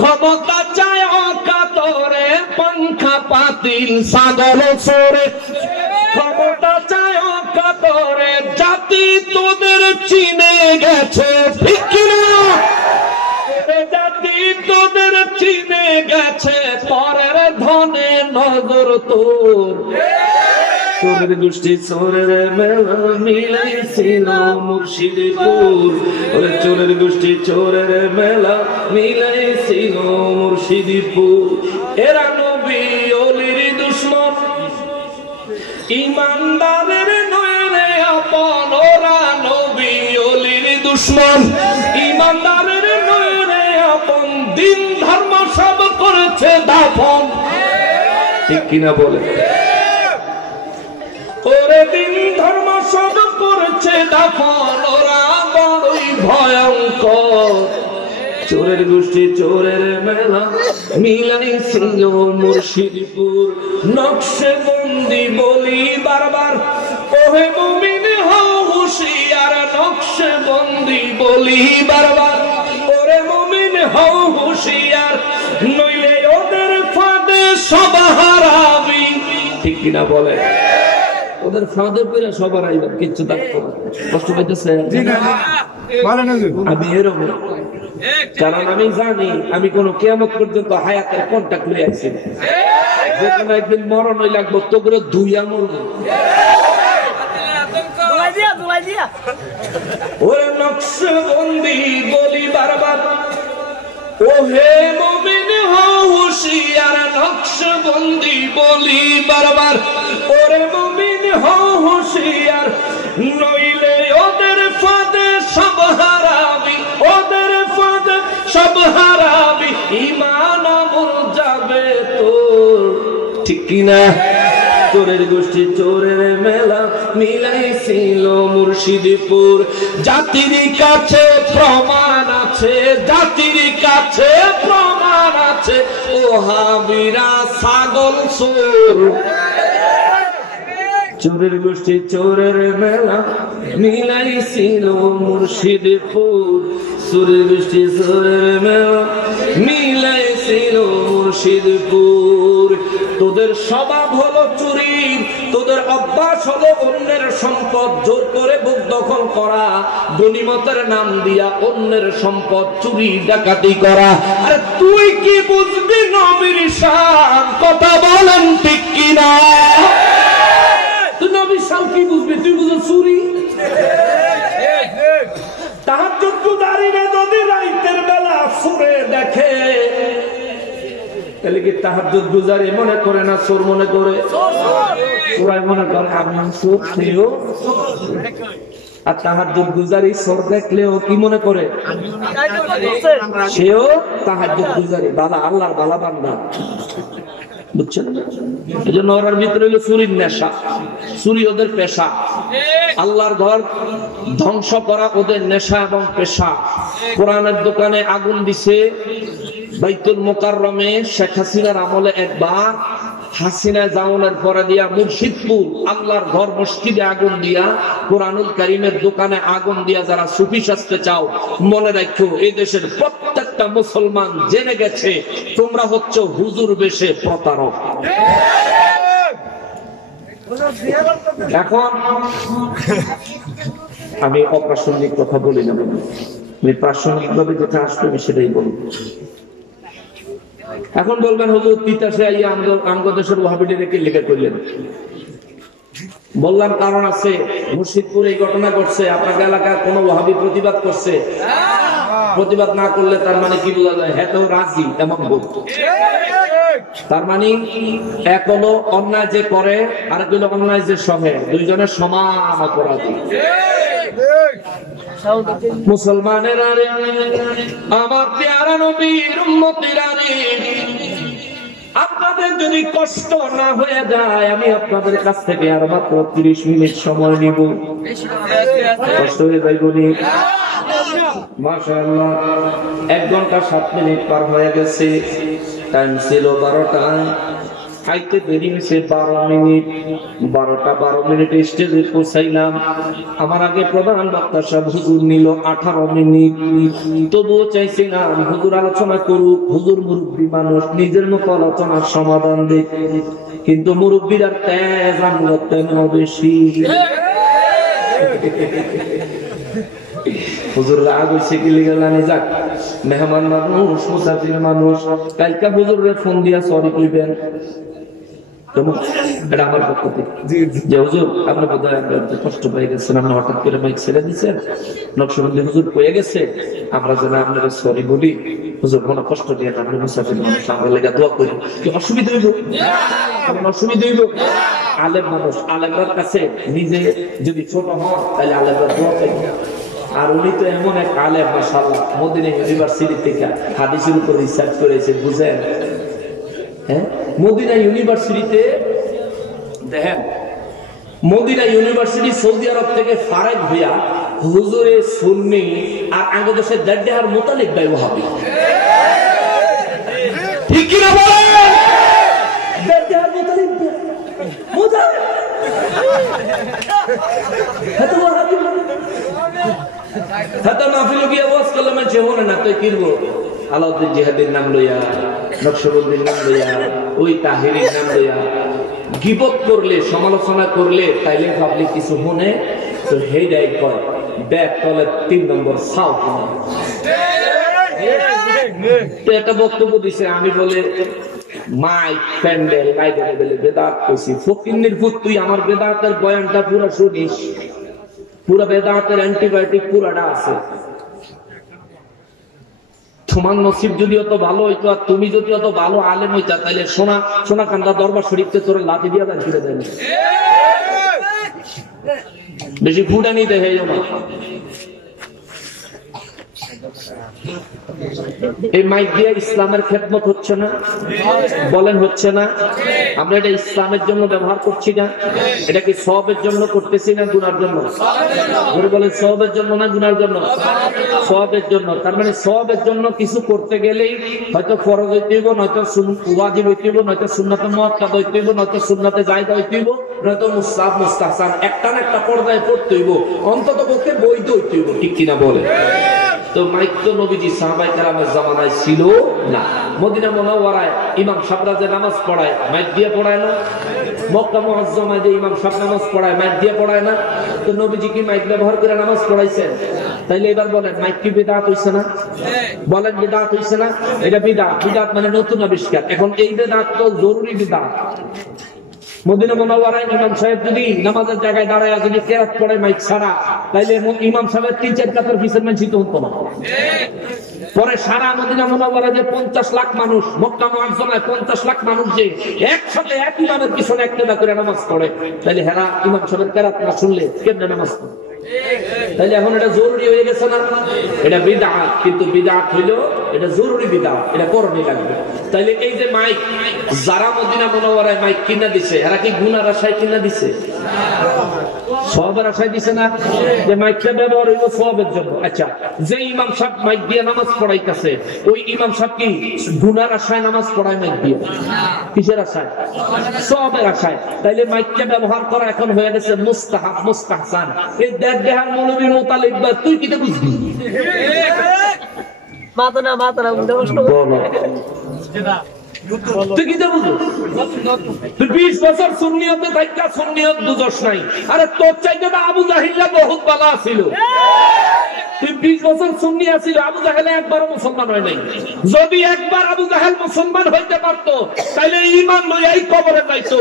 ক্ষমতা চায় অকাতরে। পাংখা পাতিল ছাগল চোরে, ক্ষমতা চায় অকাতরে। জাতি তোদের চিনে গেছে, ঠিক কিনা? জাতি তোদের চিনে গেছে, পরের ধনে নজর তোর। চোরের গোষ্ঠী চোরের মেলা মিলাইছিল মুর্শিদপুর। ওরে চোরের গোষ্ঠী চোরের মেলা মিলাইছিল মুর্শিদপুর। এরা নবী ওলির দুশ্মন, ইমানদারের নয়নে আপন। ওরা নবী ওলির দুশ্মন, ইমানদারের নয়নে আপন। দিন ধর্ম সব করেছে দাফন। ঠিক কিনা বলে? ওরে দিন ধর্ম সব করেছে দাফন। ওরা বড়ই ভয়ঙ্কর। চোরের গোষ্ঠী চোরের মেলা মিলাইছিল মুর্শিদপুর। নকশে বন্দি বলি বারবার, ওহে মুমিন হও হুঁশিয়ার। নকশে বন্দি বলি বারবার, ওরে মুমিন হও হুঁশিয়ার। নইলে ওদের ফাঁদে সব হারাবি। ঠিক কিনা বলে? ওদের ফাঁদে পেরে সবার আইবেন, কিচ্ছু থাকতো না। কষ্ট পাইতেছে? আমি এরকম, কারণ আমি জানি আমি কোন কিয়ামত পর্যন্ত হায়াতের কন্টাক্ট লয়ে আছি, যেখানে একদিন মরণ হই লাগবো তো করে ধুইয়া মরবো। ওরে নকশবন্দি বলি বারবার, ও হে মুমিন হও হুঁশিয়ার, নকশবন্দি বলি বারবার, ওরে মুমিন হও হুঁশিয়ার, নইলে ওদের ফাঁদে সব হারাবি, ওদের ফাঁদে সব হারাবি, ঈমান আমল যাবে তোর, ঠিক কিনা? চোরের গোষ্ঠী চোরের মেলা মিলাইছিল মুর্শিদপুর, জাতির কাছে প্রমাণ আছে, জাতির কাছে প্রমাণ আছে, ও হাবিরা ছাগল চোর। চোরের গোষ্ঠী চোরের মেলা মিলাইছিল মুর্শিদপুর, চোরের গোষ্ঠী চোরের মেলা মিলাইছিল মুর্শিদপুর। তোদের স্বভাব হলো চুরি, তোদের অভ্যাস হলো অন্যের সম্পদ জোর করে বুক দখল করা, গনিমতের নাম দিয়া অন্যের সম্পদ চুরি ডাকাতি করা। আরে তুই কি বুঝবি নবীর শান? কথা বলেন ঠিক কিনা? তুই নবীর শান কি বুঝবি? তুই বুঝো চুরি। তাহাজ্জুদ গুজারিরে যদি রাতের বেলা সুরে দেখে, তাহলে কি তাহাজ্জুদ গুজারি মনে করে না চোর মনে করে? সবাই মনে করে আমি চোর, সেও। আর তাহাজ্জুদ গুজারি চোর দেখলেও কি মনে করে? সেও তাহাজ্জুদ গুজারি, বালা আল্লাহর বালা বান্দা, বুঝছেন? এই জন্য ওর ভিতরে হলো চুরির নেশা, চুরি ওদের পেশা, আল্লাহর ঘর ধ্বংস করা ওদের নেশা এবং পেশা। কোরআনের দোকানে আগুন দিছে বাইতুল মোকাররমে শেখ হাসিনার আমলে একবার, হাসিনা জামানের পরে দিয়া মুর্শিদপুর আল্লাহর ঘর মসজিদে আগুন দিয়া, কোরআনুল কারীমের দোকানে আগুন দিয়া যারা সুফি সাজতে চাও, মনে রাখো এই দেশের প্রত্যেকটা মুসলমান জেনে গেছে তোমরা হচ্ছে হুজুর বেশে প্রতারক। এখন আমি অপ্রাসঙ্গিক কথা বলি না, আমি প্রাসঙ্গিক ভাবে যেটা আসবে আমি সেটাই বলবো। এখন বলবেন হুজুর তিতাসে আইয়া আমগো দেশের ওয়াহাবিটি রেখে লেখা করলেন। বললাম কারণ আছে, মুর্শিদপুর এই ঘটনা ঘটছে, আপনার এলাকায় কোন ওয়াহাবি প্রতিবাদ করছে? প্রতিবাদ না করলে তার মানে কি বোঝা যায়? হ্যাঁ তো রাজি এমন বলতো। তার মানে এক হলো অন্যায় যে করে, আরেক হলো অন্যায় যে সহে, দুইজনের সমান অপরাধী। মুসলমানেরা রে, আমার প্যারা নবীর উম্মতেরা রে, আপনাদের যদি কষ্ট না হয়ে যায়, আমি আপনাদের কাছ থেকে আর মাত্র 30 মিনিট সময় নিব। কষ্ট হয়ে যাইব নি? মাশাআল্লাহ, 1 ঘন্টা 7 মিনিট পার হয়ে গেছে। টাইম ছিল 12টা, আইতে দেরি হয়েছে 12 মিনিট। 12টা 12 মিনিটে স্টেজে পৌঁছাইলাম। আমার আগে প্রধান বক্তা সাহেব হুজুর নিল 18 মিনিট। তবুও চাইছিলাম হুজুর আলোচনা করুক, হুজুর মুরব্বী মানুষ, নিজের মতো আলোচনার সমাধান দেখ, কিন্তু মুরব্বীরা তেজ আমগতেন বেশি। হুজুর রাগ হয়েছে কি লিগালানি, যাক মেহমান মানুষ, মুসাফির মানুষ, কালকে হুজুরে ফোন দিয়া সরি কইবেন। এটা আমার পক্ষ থেকে যে হুজুর আপনার বোধহয় কষ্ট পেয়ে গেছেন, আপনি হঠাৎ করে মাইক ছেড়ে দিচ্ছেন, নকশবন্দি হুজুর পেয়ে গেছে, আমরা যেন আপনাকে সরি বলি। হুজুর কোনো কষ্ট দিয়ে না, আপনি মুসাফির মানুষ, আমরা লেগে দোয়া করি। কি অসুবিধা হইব? অসুবিধা হইব? আলেম মানুষ, আলেমরার কাছে নিজে যদি ছোট হন তাহলে আলেমরা দোয়া চাইবে। আর উনি তো এমন এক আলেম মাশাআল্লাহ, মদিনা ইউনিভার্সিটি থেকে হাদিসের উপর রিসার্চ করেছে, বুঝেন? হ্যাঁ, মদিনা ইউনিভার্সিটিতে দেখেন, মদিনা ইউনিভার্সিটি সৌদি আরব থেকে ফারেক হইয়া হুজুরে সুন্নি আর আঙ্গ দেশের দেড় মোতালিক ভাই ওয়াহাবি, ঠিক কিনা বলেন? দেড় মোতালিক মোতালিক এত ওয়াহাবি হাতা মাহফিল গিয়ে ওয়াজ করলে মানুষে মনে না তুই কিনবো আলাউদ্দিন জিহাদির নাম লইয়া, নকশবন্দির নাম লইয়া, ওই তাহিরির নাম লইয়া গীবত করলে, সমালোচনা করলে তাইলে পাবলিক কিছু মনে তো হেডাই কয় ব্যাগ তলে 3 নম্বর সাউ। একটা বক্তব্য দিছে, আমি বলে মাইক প্যান্ডেল লাইটে বলে বেদাত কইছি। ফকিন্নির পুত, তুই আমার বেদাতের বয়ানটা পুরো শুনিস, পুরো বেদাতের অ্যান্টিবায়োটিক পুরাটা আছে। তোমার নসিব যদি অত ভালো হইতো আর তুমি যদি অত ভালো আলেম হইতা, তাহলে সোনা কান্দা দরবার শরীফকে তোর লাঠি দিয়ে দেন ফিরে দেন। বেশি ফুটানি দেখে না। এই মাইক দিয়ে ইসলামের খেদমত হচ্ছে না? বলেন হচ্ছে না? আমরা এটা ইসলামের জন্য ব্যবহার করছি না? এটা কি সওয়াবের জন্য করতেছি না গুনার জন্য? বলেন সওয়াবের জন্য না গুনার জন্য? সওয়াবের জন্য। তার মানে সওয়াবের জন্য কিছু করতে গেলেই হয়তো ফরজ হইতে হইব, নয়তো ওয়াজিব হইতে হইব, নয়তো সুন্নাতে মুআক্কাদ হইতে হইব, নয়তো সুন্নাতে জায়েদা হইতে হইব, নয়তো মুস্তাহাব মুস্তাহসান একটা না একটা পর্যায়ে পড়তে হইব, অন্তত পক্ষে বৈধ হইতে হইব। ঠিক কিনা বলে? তো মাইক তো নবীজি সাহাবায়ে কেরামের জামানায় ছিল না। মদিনা মুনাওয়ারায় ইমাম সাহেবরা যে নামাজ পড়ায় মাইক দিয়ে পড়ায় না? মক্কা মুআজ্জামায় যে ইমাম সাহেব নামাজ পড়ায় মাইক দিয়ে পড়ায় না? তো নবীজি কি মাইক ব্যবহার করে নামাজ পড়াইছেন? তাইলে এবার বলেন মাইক কি বিদআত হইছে না? বলেন বিদআত হইছে না? এটা বিদআত। বিদআত মানে নতুন আবিষ্কার। এখন এই বিদআত তো জরুরি বিদআত। মদিনা মুনাওয়ারায় ইমাম সাহেব যদি নামাজের জায়গায় দাঁড়ায় যদি কেরাত পড়ে মাইক ছাড়া, তাইলে ইমাম সাহেবের 3-4 কাতার পিছন মানছি তো হতো না। পরে সারা মদিনা মুনাওয়ারায় যে 50 লাখ মানুষ, মক্কা মুআজ্জামায় 50 লাখ মানুষ যে একসাথে এক ইমামের পিছনে একটা করে নামাজ পড়ে, তাইলে হেরা ইমাম সাহেবের কেরাত না শুনলে কেমনে নামাজ পড়ে? তাইলে এখন এটা জরুরি হয়ে গেছে না? এটা বিদআত, কিন্তু বিদআত হইলো এটা জরুরি বিদআত, এটা করণই লাগবে। তাইলে এই যে মাইক যারা মদিনা মুনাওয়ারায় মাইক কিনা দিছে, এরা কি গুনার আশায় কিনা দিছে? সওয়াবের আশায় দিছে না? যে মাইকটা ব্যবহার হইলো সওয়াবের জন্য। আচ্ছা, যে ইমাম সাহেব মাইক দিয়ে নামাজ পড়াইতেছে, ওই ইমাম সাহেব কি গুনার আশায় নামাজ পড়ায় মাইক দিয়ে? কিসের আশায়? সওয়াবের আশায়। তাইলে মাইকটা ব্যবহার করা এখন হয়ে গেছে মুস্তাহাব মুস্তাহসান। এই দেড় মৌলবীর মোতালেব তুই কিটা বুঝবি? তুই কিটা বুঝবি? তুই 20 বছর সুন্নিয়তে থাইকা সুন্নিয়ত বুঝস নাই। আরে তোর চাইতে তো আবু জাহিল্লা বহুত বালা ছিল। তুই 20 বছর সুন্নি আছিল, আবু জাহেল একবারও মুসলমান হয় নাই। যদি একবার আবু জাহেল মুসলমান হইতে পারতো, তাইলে ঈমান লইয়াই কবরে যাইতো।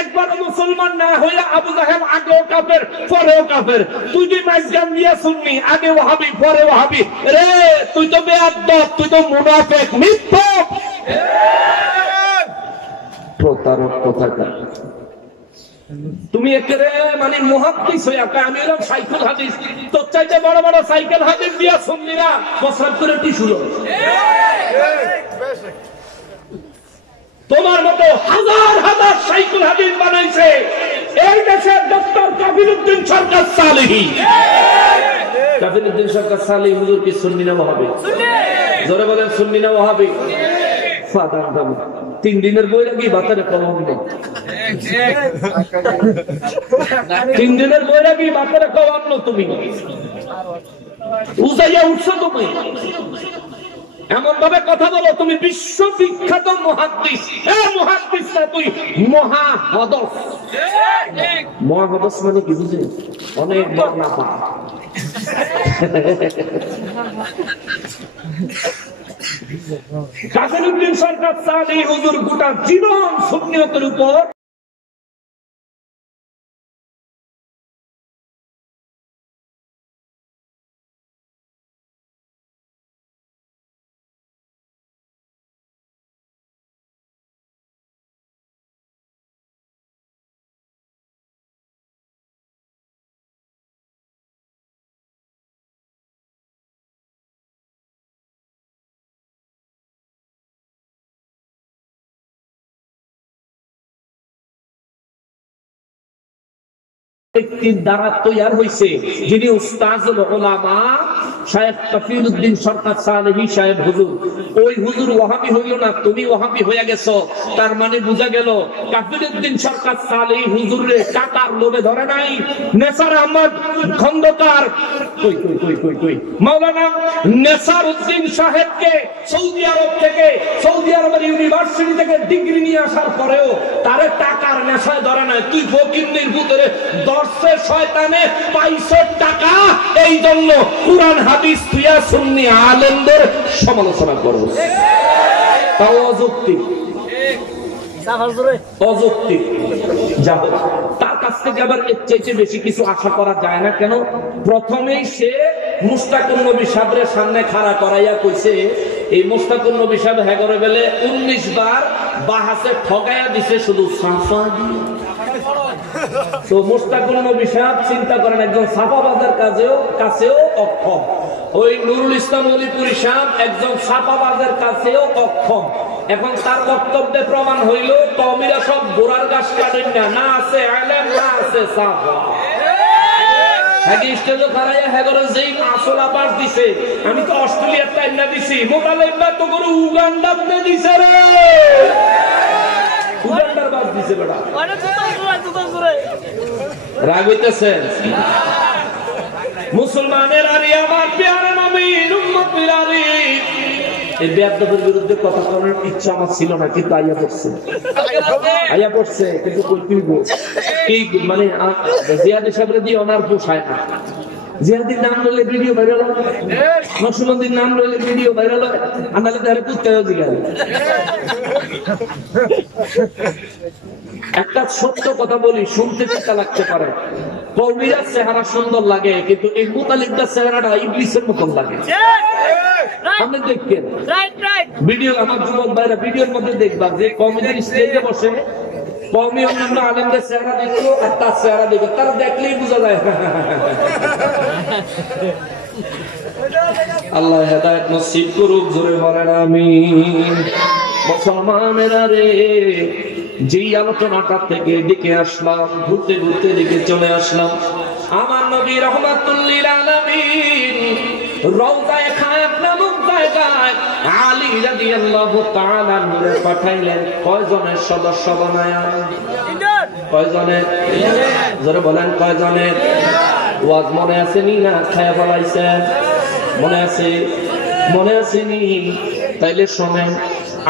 একবারও মুসলমান না হইয়া আবু জাহেল আগেও কাফের পরেও কাফের। তুই যে মাঝখান দিয়া সুন্নি, আগে ওয়াহাবি পরে ওয়াহাবি, রে তুই তো বেয়াদব, তুই তো মুনাফিক, মিথ্যক, প্রতারক কোথাকার। তুমি একেবারে মানে মুহাদ্দিস হইয়া আমি হলাম সাইকেল হাদিস, তোর চাইতে বড় বড় সাইকেল হাদিস দিয়া সুন্নিরা প্রসাদ করে টিস্যু। তোমার মতো হাজার হাজার সাইকেল হাদিস বানাইছে এই দেশের ডক্টর কাফিরউদ্দিন সরকার সালেহী। কাফিরউদ্দিন সরকার সালেহী হুজুর কি সুন্নি না ওয়াহাবি? জোরে বলেন সুন্নি না ওয়াহাবি? 3 দিনের বৈরাগী বাতারে কলম নেই। 3 দিনের বৈরাগী বাতারে কলম তুমি উজাইয়া উঠছো। তুমি এমন ভাবে কথা বলো তুমি বিশ্ববিখ্যাত মুহাদ্দিস। মুহাদ্দিস না, তুই মহাহদস। মহাহদস মানে কি বুঝে? অনেক বড় লাফা। কাফিরউদ্দিন সরকার সালেহী হুজুর গোটা জীবন সুন্নিয়তের উপর ব্যক্তির দ্বারা তৈরি হয়েছে, যিনি উস্তাজুল উলামা শায়েখ কাফিরউদ্দিন সরকার সালেহী সাহেব হুজুর। ওই হুজুর ওয়াহাবি হইল না, তুমি ওয়াহাবি হয়ে গেছো। তার মানে বোঝা গেল কাফিরউদ্দিন সরকার সালেহী হুজুরে টাকার লোভে ধরে নাই। নেসার আহমদ খন্দকার মাওলানা নেসারউদ্দিন সাহেবকে সৌদি আরব থেকে, সৌদি আরবের ইউনিভার্সিটি থেকে ডিগ্রি নিয়ে আসার পরেও তারে টাকার নেশায় ধরে নাই। তুই ফকিরের ভিতরে দর্শে শয়তানে পাইছে টাকা, এই জন্য কুরআন হাদিস তুইয়া সুন্নি আলেমদের সমালোচনা করস। তাও অযৌক্তিক, অযৌক্তিক। তার কাছ থেকে আবার এর চাইতে বেশি কিছু আশা করা যায় না। কেন? প্রথমেই সে মুস্তাকুন নবী সাহেবের সামনে খাড়া করাইয়া কইছে, এই মুস্তাকুন নবী সাহেব হেগরে বেলে 19 বার বাহাসে ঠকাইয়া দিছে শুধু সাফা দিয়ে। তো মুস্তাকুন নবী সাহেব চিন্তা করেন একজন সাফাবাজের কাছেও অক্ষম, ওই নুরুল ইসলাম অলিপুরি সাহেব একজন সাফাবাজের কাছেও অক্ষম। এখন তার বক্তব্যে প্রমাণ হইল কওমিরা সব গোড়ার গাছ কাটেন না, না আছে আলেম, না আছে সাফা। আমি তো অস্ট্রেলিয়ার টাইম না দিছি, মোতালেবা তো করে উগান্ডার দিছে রে, উগান্ডার বাস দিছে বেটা। রাগ হইতেছে মুসলমানের আরে আমার প্যারা নবীর উম্মত মিলারি। এই বেয়াদবের বিরুদ্ধে কথা বলার ইচ্ছা আমার ছিল না, কিন্তু আইয়া পড়ছে কিন্তু কি মানে জিয়াদ সাহেবের দিয়ে ওনার পোষায় না। জিয়াদির নাম লইলে ভিডিও ভাইরাল হয়, নকশবন্দির নাম লইলে ভিডিও ভাইরাল হয়, আনালে তারে কুত্তায়ও জিগায়। একটা সত্য কথা বলি, শুনতে চিন্তা লাগতে পারে, কওমিরা চেহারা সুন্দর লাগে, কিন্তু এই মুতালিবদের চেহারাটা ইবলিসের মতন লাগে। আপনি দেখবেন ভিডিও, আমার যুবক ভাইরা ভিডিওর মধ্যে দেখবা যে কওমিদের স্টেজে বসে কওমি অন্যান্য আলেমদের চেহারা দেখো আর তার চেহারা দেখো, তারা দেখলেই বোঝা যায়। আল্লাহ হেদায়েত নসিব করুক, জোরে বলেন আমিন। মুসলমানেরা রে, যেই আলোচনাটা থেকে দিকে আসলাম, ঘুরতে ঘুরতে দিকে চলে আসলাম আমার নবী রাহমাতুল লিল আলামিন রওজায়ে খায়েফ নামক জায়গায় আলী রাদিয়াল্লাহু তাআলা আনহু পাঠাইলেন। কয়জনের সদস্য বানায়া? কয়জনের? জোরে বলেন কয়জনের? ওয়াজ মনে আছে নি? না খায়া ফলাইছেন? মনে আছে? মনে আছে নি? তাইলে শোনেন,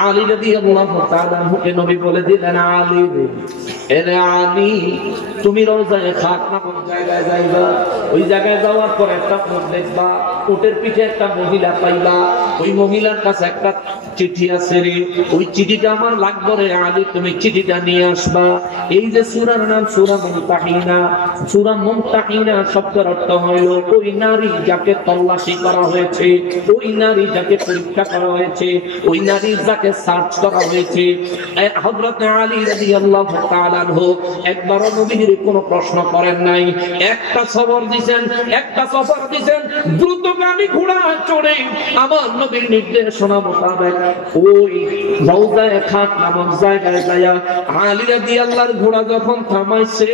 আলী রাদিয়াল্লাহু তাআলা আনহুকে নবী বলে দিলেন, আলী এরে আলী, তুমি রওজায়ে খাক নামক জায়গায় যাইবা। ওই জায়গায় যাওয়ার পর একটা উট দেখবা, উটের পিঠে একটা মহিলা পাইবা। ওই মহিলার কাছে একটা চিঠি আছে রে, ওই চিঠিটা আমার লাগবে রে আলী, তুমি চিঠিটা নিয়ে আসবা। এই যে সূরার নাম সূরা মুমতাহিনা, সূরা মুমতাহিনা শব্দের অর্থ হইল ওই নারী যাকে তল্লাশি করা হয়েছে, ওই নারী যাকে পরীক্ষা করা হয়েছে, ওই নারী যাকে সার্চ করা হয়েছে। হযরত আলী রাদিয়াল্লাহু তাআলা আনহু একবারও নবীর কোনো প্রশ্ন করেন নাই। একটা সফর দিবেন, একটা সফর দিবেন দ্রুতগামী ঘোড়া চড়ে আমার নবীর নির্দেশনা মোতাবেক ওই রওজায়ে খাক নামক জায়গায় যায়া আলী রাদিয়াল্লাহর ঘোড়া যখন থামাইছে,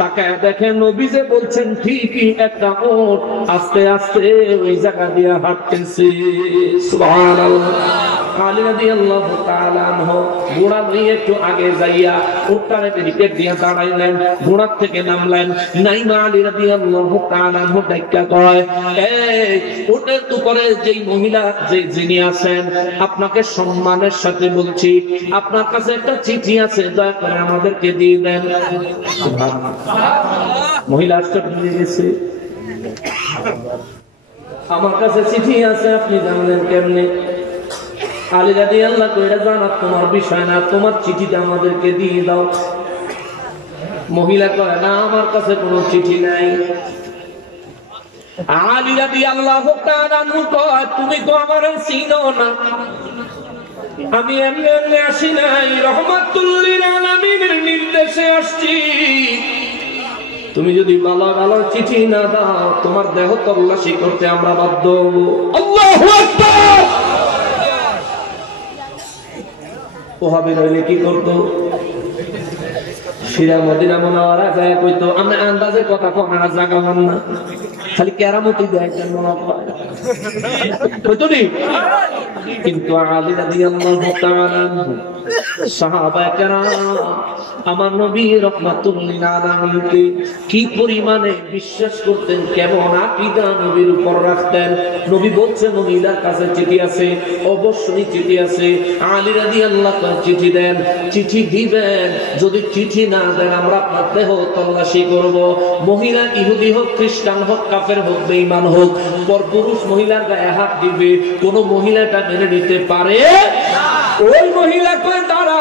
তাকায় দেখে নবী যে বলছেন ঠিকই একটা উট আস্তে আস্তে ওই জায়গা দিয়ে হাঁটতেছে। সুবহানাল্লাহ। আলী রাদিয়াল্লাহু তাআলা আনহু ঘোড়া নিয়ে একটু আগে যাইয়া উটটারে ব্যারিকেড দিয়ে দাঁড়াইলেন, ঘোড়া থেকে নামলেন। নাইমা আলী রাদিয়াল্লাহু তাআলা আনহু ডাক্কা কয়, এই উটের উপরে যেই মহিলা যে যিনি আছেন, আপনাকে সম্মানের সাথে বলছি, আপনার কাছে একটা চিঠি আছে, দয়া করে আমাদেরকে দিয়ে দেন। মহিলা আশ্চর্য হয়ে গেছে, আমার কাছে চিঠি আছে, আপনি জানলেন কেমনে? আলী রাদিয়াল্লাহু কইরা, জানা তোমার বিষয় না, তোমার চিঠিটা আমাদেরকে দিয়ে দাও। মহিলা কয়, না আমার কাছে কোনো চিঠি নাই। আলী রাদিয়াল্লাহু তাআলা আনহু কয়, তুমি তো আমারে চিনো না, আমি এমনি এমনি আসি নাই, রাহমাতুল লিল আলামিনের নির্দেশে আসছি। তুমি যদি ভালো ভালো চিঠি না দাও, তোমার দেহ তল্লাশি করতে আমরা বাধ্য হব। আল্লাহু আকবার। ওহাবি রইলে কি করতো? সিরা মদিনা মুনাওয়ারা যায় কইতো, আমরা আন্দাজে কথা কম, আমরা জায়গা হন না, খালি কেরামতি দেয়। কিন্তু আলী রাদিয়াল্লাহু তাআলা সাহাবায়ে কেরাম আমার নবী রাহমাতুল্লিল আলামিনকে কি পরিমাণে বিশ্বাস করতেন, কেমন আকীদা নবীর উপর রাখতেন। নবী বলছে মহিলার কাছে চিঠি আছে, অবশ্যই চিঠি আছে। আলী রাদিয়াল্লাহু তাআলা চিঠি দেন, চিঠি দিবেন, যদি চিঠি না দেন আমরা আপনার দেহ তল্লাশি করব। মহিলা ইহুদি হোক, খ্রিস্টান হোক, কাফের হোক, বেঈমান হোক, পরপুরুষ মহিলার গায়ে হাত দিবে, কোন মহিলাটা মেনে নিতে পারে? ওই মহিলা কই দাঁড়া,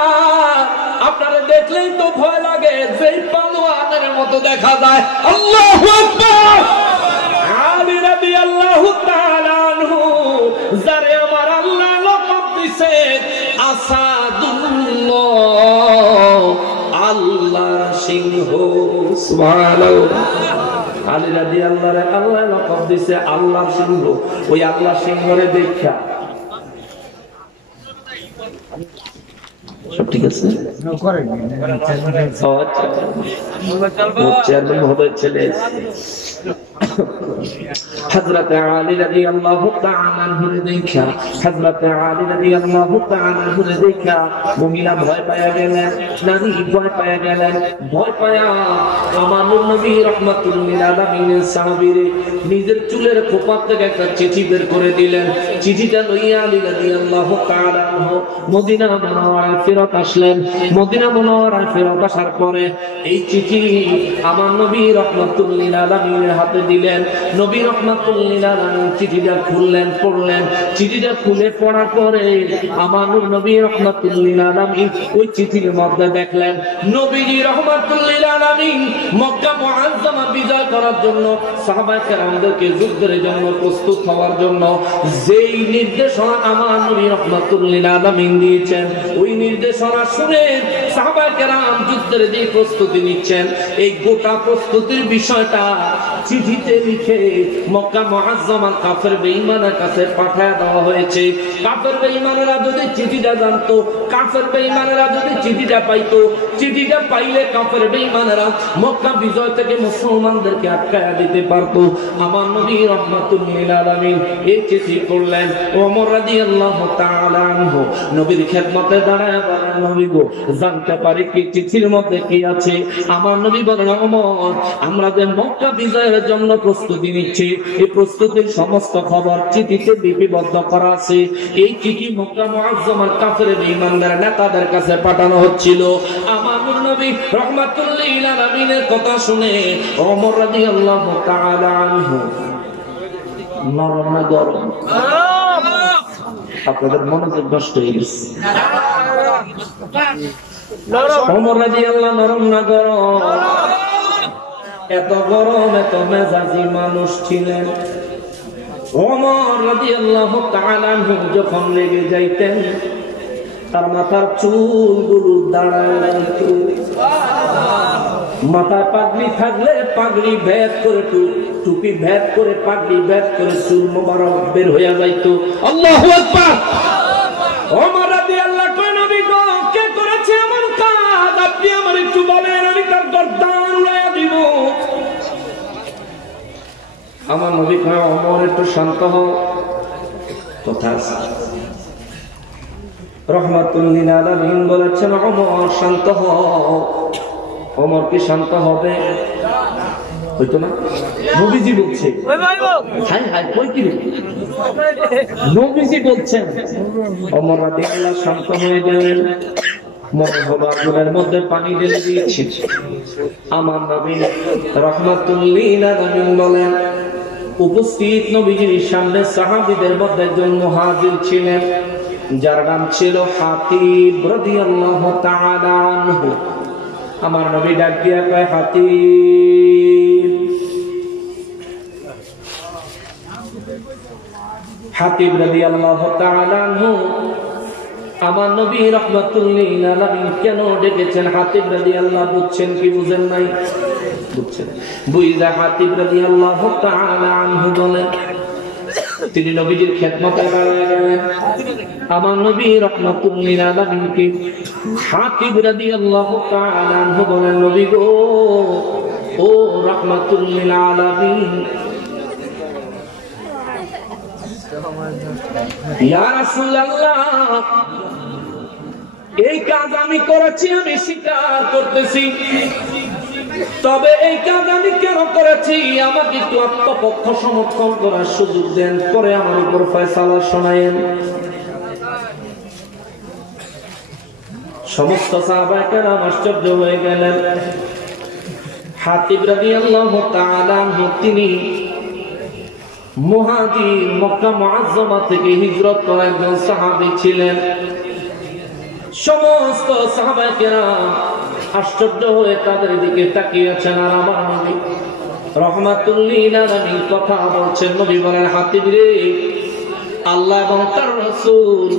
আপনারা দেখলেই তো ভয় লাগে, যেই পালোয়ানের মতো দেখা যায়। আল্লাহু আকবার। আলী রাদিয়াল্লাহু তাআলা আনহু যারে আমার আল্লাহ লকব দিয়েছে আসাদুল্লাহ, আল্লাহর সিংহ। সুবহানাল্লাহ। আলী রাদিয়াল্লাহু আল্লাহ লকব দিয়েছে আল্লাহর সিংহ। ওই আল্লাহর সিংহরে দেখা সব ঠিক আছে। চেয়ারম্যান মহোদয় ছেলে হযরত আলী রাদিয়াল্লাহু তাআলা আনহু দেখা, হযরত আলী রাদিয়াল্লাহু তাআলা আনহু দেখা মহিলা ভয় পায়া গেলেন, নারী ভয় পায়া গেলেন। ভয় পায়া আমার নবী রাহমাতুল্লিল আলামিনের সাহাবীরে নিজের চুলের খোপা থেকে একটা চিঠি বের করে দিলেন। চিঠিটা লইয়া আলী রাদিয়াল্লাহু তাআলা আনহু মদিনা মুনাওয়ারায় ফেরত আসলেন। মদিনা মুনাওয়ারায় ফেরত আসার পরে এই চিঠি আমার নবী রাহমাতুল্লিল আলামিনের হাতে দিলেন। নবী রাহমাতুল্লিল আলামিন চিঠিটা খুললেন, পড়লেন। চিঠিটা খুলে পড়ার পরে আমার নবী রাহমাতুল্লিল আলামিন ওই চিঠির মধ্যে দেখলেন নবীজি রাহমাতুল্লিল আলামিন মক্কা মুআজ্জামা বিজয় করার জন্য সাহাবায়ে কেরামদেরকে যুদ্ধের জন্য প্রস্তুত হওয়ার জন্য যেই নির্দেশনা আমার নবী রাহমাতুল্লিল আলামিন দিয়েছেন, ওই নির্দেশনা শুনে সাহাবায়ে কেরাম যুদ্ধের যে প্রস্তুতি নিচ্ছেন, এই গোটা প্রস্তুতির বিষয়টা চিঠিতে লিখে মক্কা মুআজ্জামার কাফের বেঈমানের কাছে পাঠায় দেওয়া হয়েছে। কাফের বেঈমানেরা যদি চিঠিটা জানতো, কাফের বেঈমানেরা যদি চিঠিটা পাইতো, চিঠিটা পাইলে কাফের বেঈমানেরা মক্কা বিজয় থেকে মুসলমানদেরকে আটকায়া দিতে পারতো। আমার নবী রাহমাতুল্লিল আলামিন এই চিঠি পড়লেন। ওমর রাদিয়াল্লাহু তাআলা আনহু নবীর খেদমতে দাঁড়ায় বলেন, নবী গো জানতে পারি কি চিঠির মধ্যে কি আছে? আমার নবী বলেন, ওমর আমরা যে মক্কা বিজয়ের জন্য প্রস্তুতি নিচ্ছি, এই প্রস্তুতির সমস্ত খবর চিঠিতে লিপিবদ্ধ করা আছে। এই চিঠি মক্কা মুআজ্জামার কাফের বেঈমানদের নেতাদের কাছে পাঠানো হচ্ছিল। আমার নবী রাহমাতুল্লিল আলামিনের কথা শুনে ওমর রাদিয়াল্লাহু তাআলা আনহু নরম না গরম? আপনাদের মনোযোগ নষ্ট হয়ে গেছে। ওমর রাদিয়াল্লাহু নরম না গরম? এত গরম, এত মেজাজি মানুষ ছিলেন। ওমর রাদিয়াল্লাহু তাআলা আনহু যখন লেগে যাইতেন তার মাথার চুলগুলো দাঁড়ায় যেত। মাথায় পাগড়ি থাকলে পাগড়ি ভেদ করে, টুপি ভেদ করে, পাগড়ি ভেদ করে চুল মোবারক বের হয়ে যাইত। আল্লাহু আকবার। ওমর রাদিয়াল্লাহু কয়, নবী গো কে করেছে আমার কাজ? আপনি আমার একটু বলেন, আমি তার গর্দান উড়াইয়া দিব। আমার নবী কয়, ওমর একটু শান্ত হও। কথা আছে। রাহমাতুল্লিল আলামিন বলেছেন, ওমর শান্ত হও। ওমর কি শান্ত হবে? হইতো না? নবীজি বলছে, হাই হাই কই কি নবীজি বলছেন। ওমর রাদিয়াল্লাহু শান্ত হয়ে গেলেন। মনে হলো আগুনের মধ্যে পানি ঢেলে দিয়েছি। আমার নবী রাহমাতুল্লিল আলামিন বলেন, উপস্থিত নবীজির সামনে সাহাবীদের মধ্যে একজন মুহাজির ছিলেন, যার নাম ছিল হাতিব রাদিয়াল্লাহু তাআলা আনহু। আমার নবী ডাক দিয়া কয়, হাতিব। হাতিব রাদিয়াল্লাহু তাআলা আনহু আমার নবী রাহমাতুল্লিল আলামিন কেন ডেকেছেন? হাতিব রাদিয়াল্লাহু বুঝছেন কি বুঝেন নাই? বুঝছেন। বুইরা হাতিব রাদিয়াল্লাহু তাআলা আনহু বলেন, তিনি নবীজির খেদমতে দাঁড়ায় গেলেন। আমার নবী রাহমাতুল্লিল আলামিনকে হাতিব রাদিয়াল্লাহু তাআলা আনহু বলেন, নবী গো, ও রাহমাতুল্লিল আলামিন, ইয়া রাসূলুল্লাহ, এই কাজ আমি করেছি, আমি স্বীকার করতেছি, তবে এই কাজ আমি কেন করেছি আমাকে একটু আত্মপক্ষ সমর্থন করার সুযোগ দেন, পরে আমার উপর ফয়সালা শোনায়েন। সমস্ত সাহাবায়ে কেরাম আশ্চর্য হয়ে গেলেন। হাতিব রাদিয়াল্লাহু তাআলা আনহু তিনি মুহাজির, মক্কা মুআজ্জামা থেকে হিজরত করা একজন সাহাবী ছিলেন। সমস্ত সাহাবায়ে কেরাম আশ্চর্য হয়ে তাদের দিকে তাকিয়ে আছেন। আর আমার নবী রাহমাতুল লিল আলামিন কথা বলছেন। নবী বলেন, হাতিব রে, আল্লাহ এবং তার রাসূল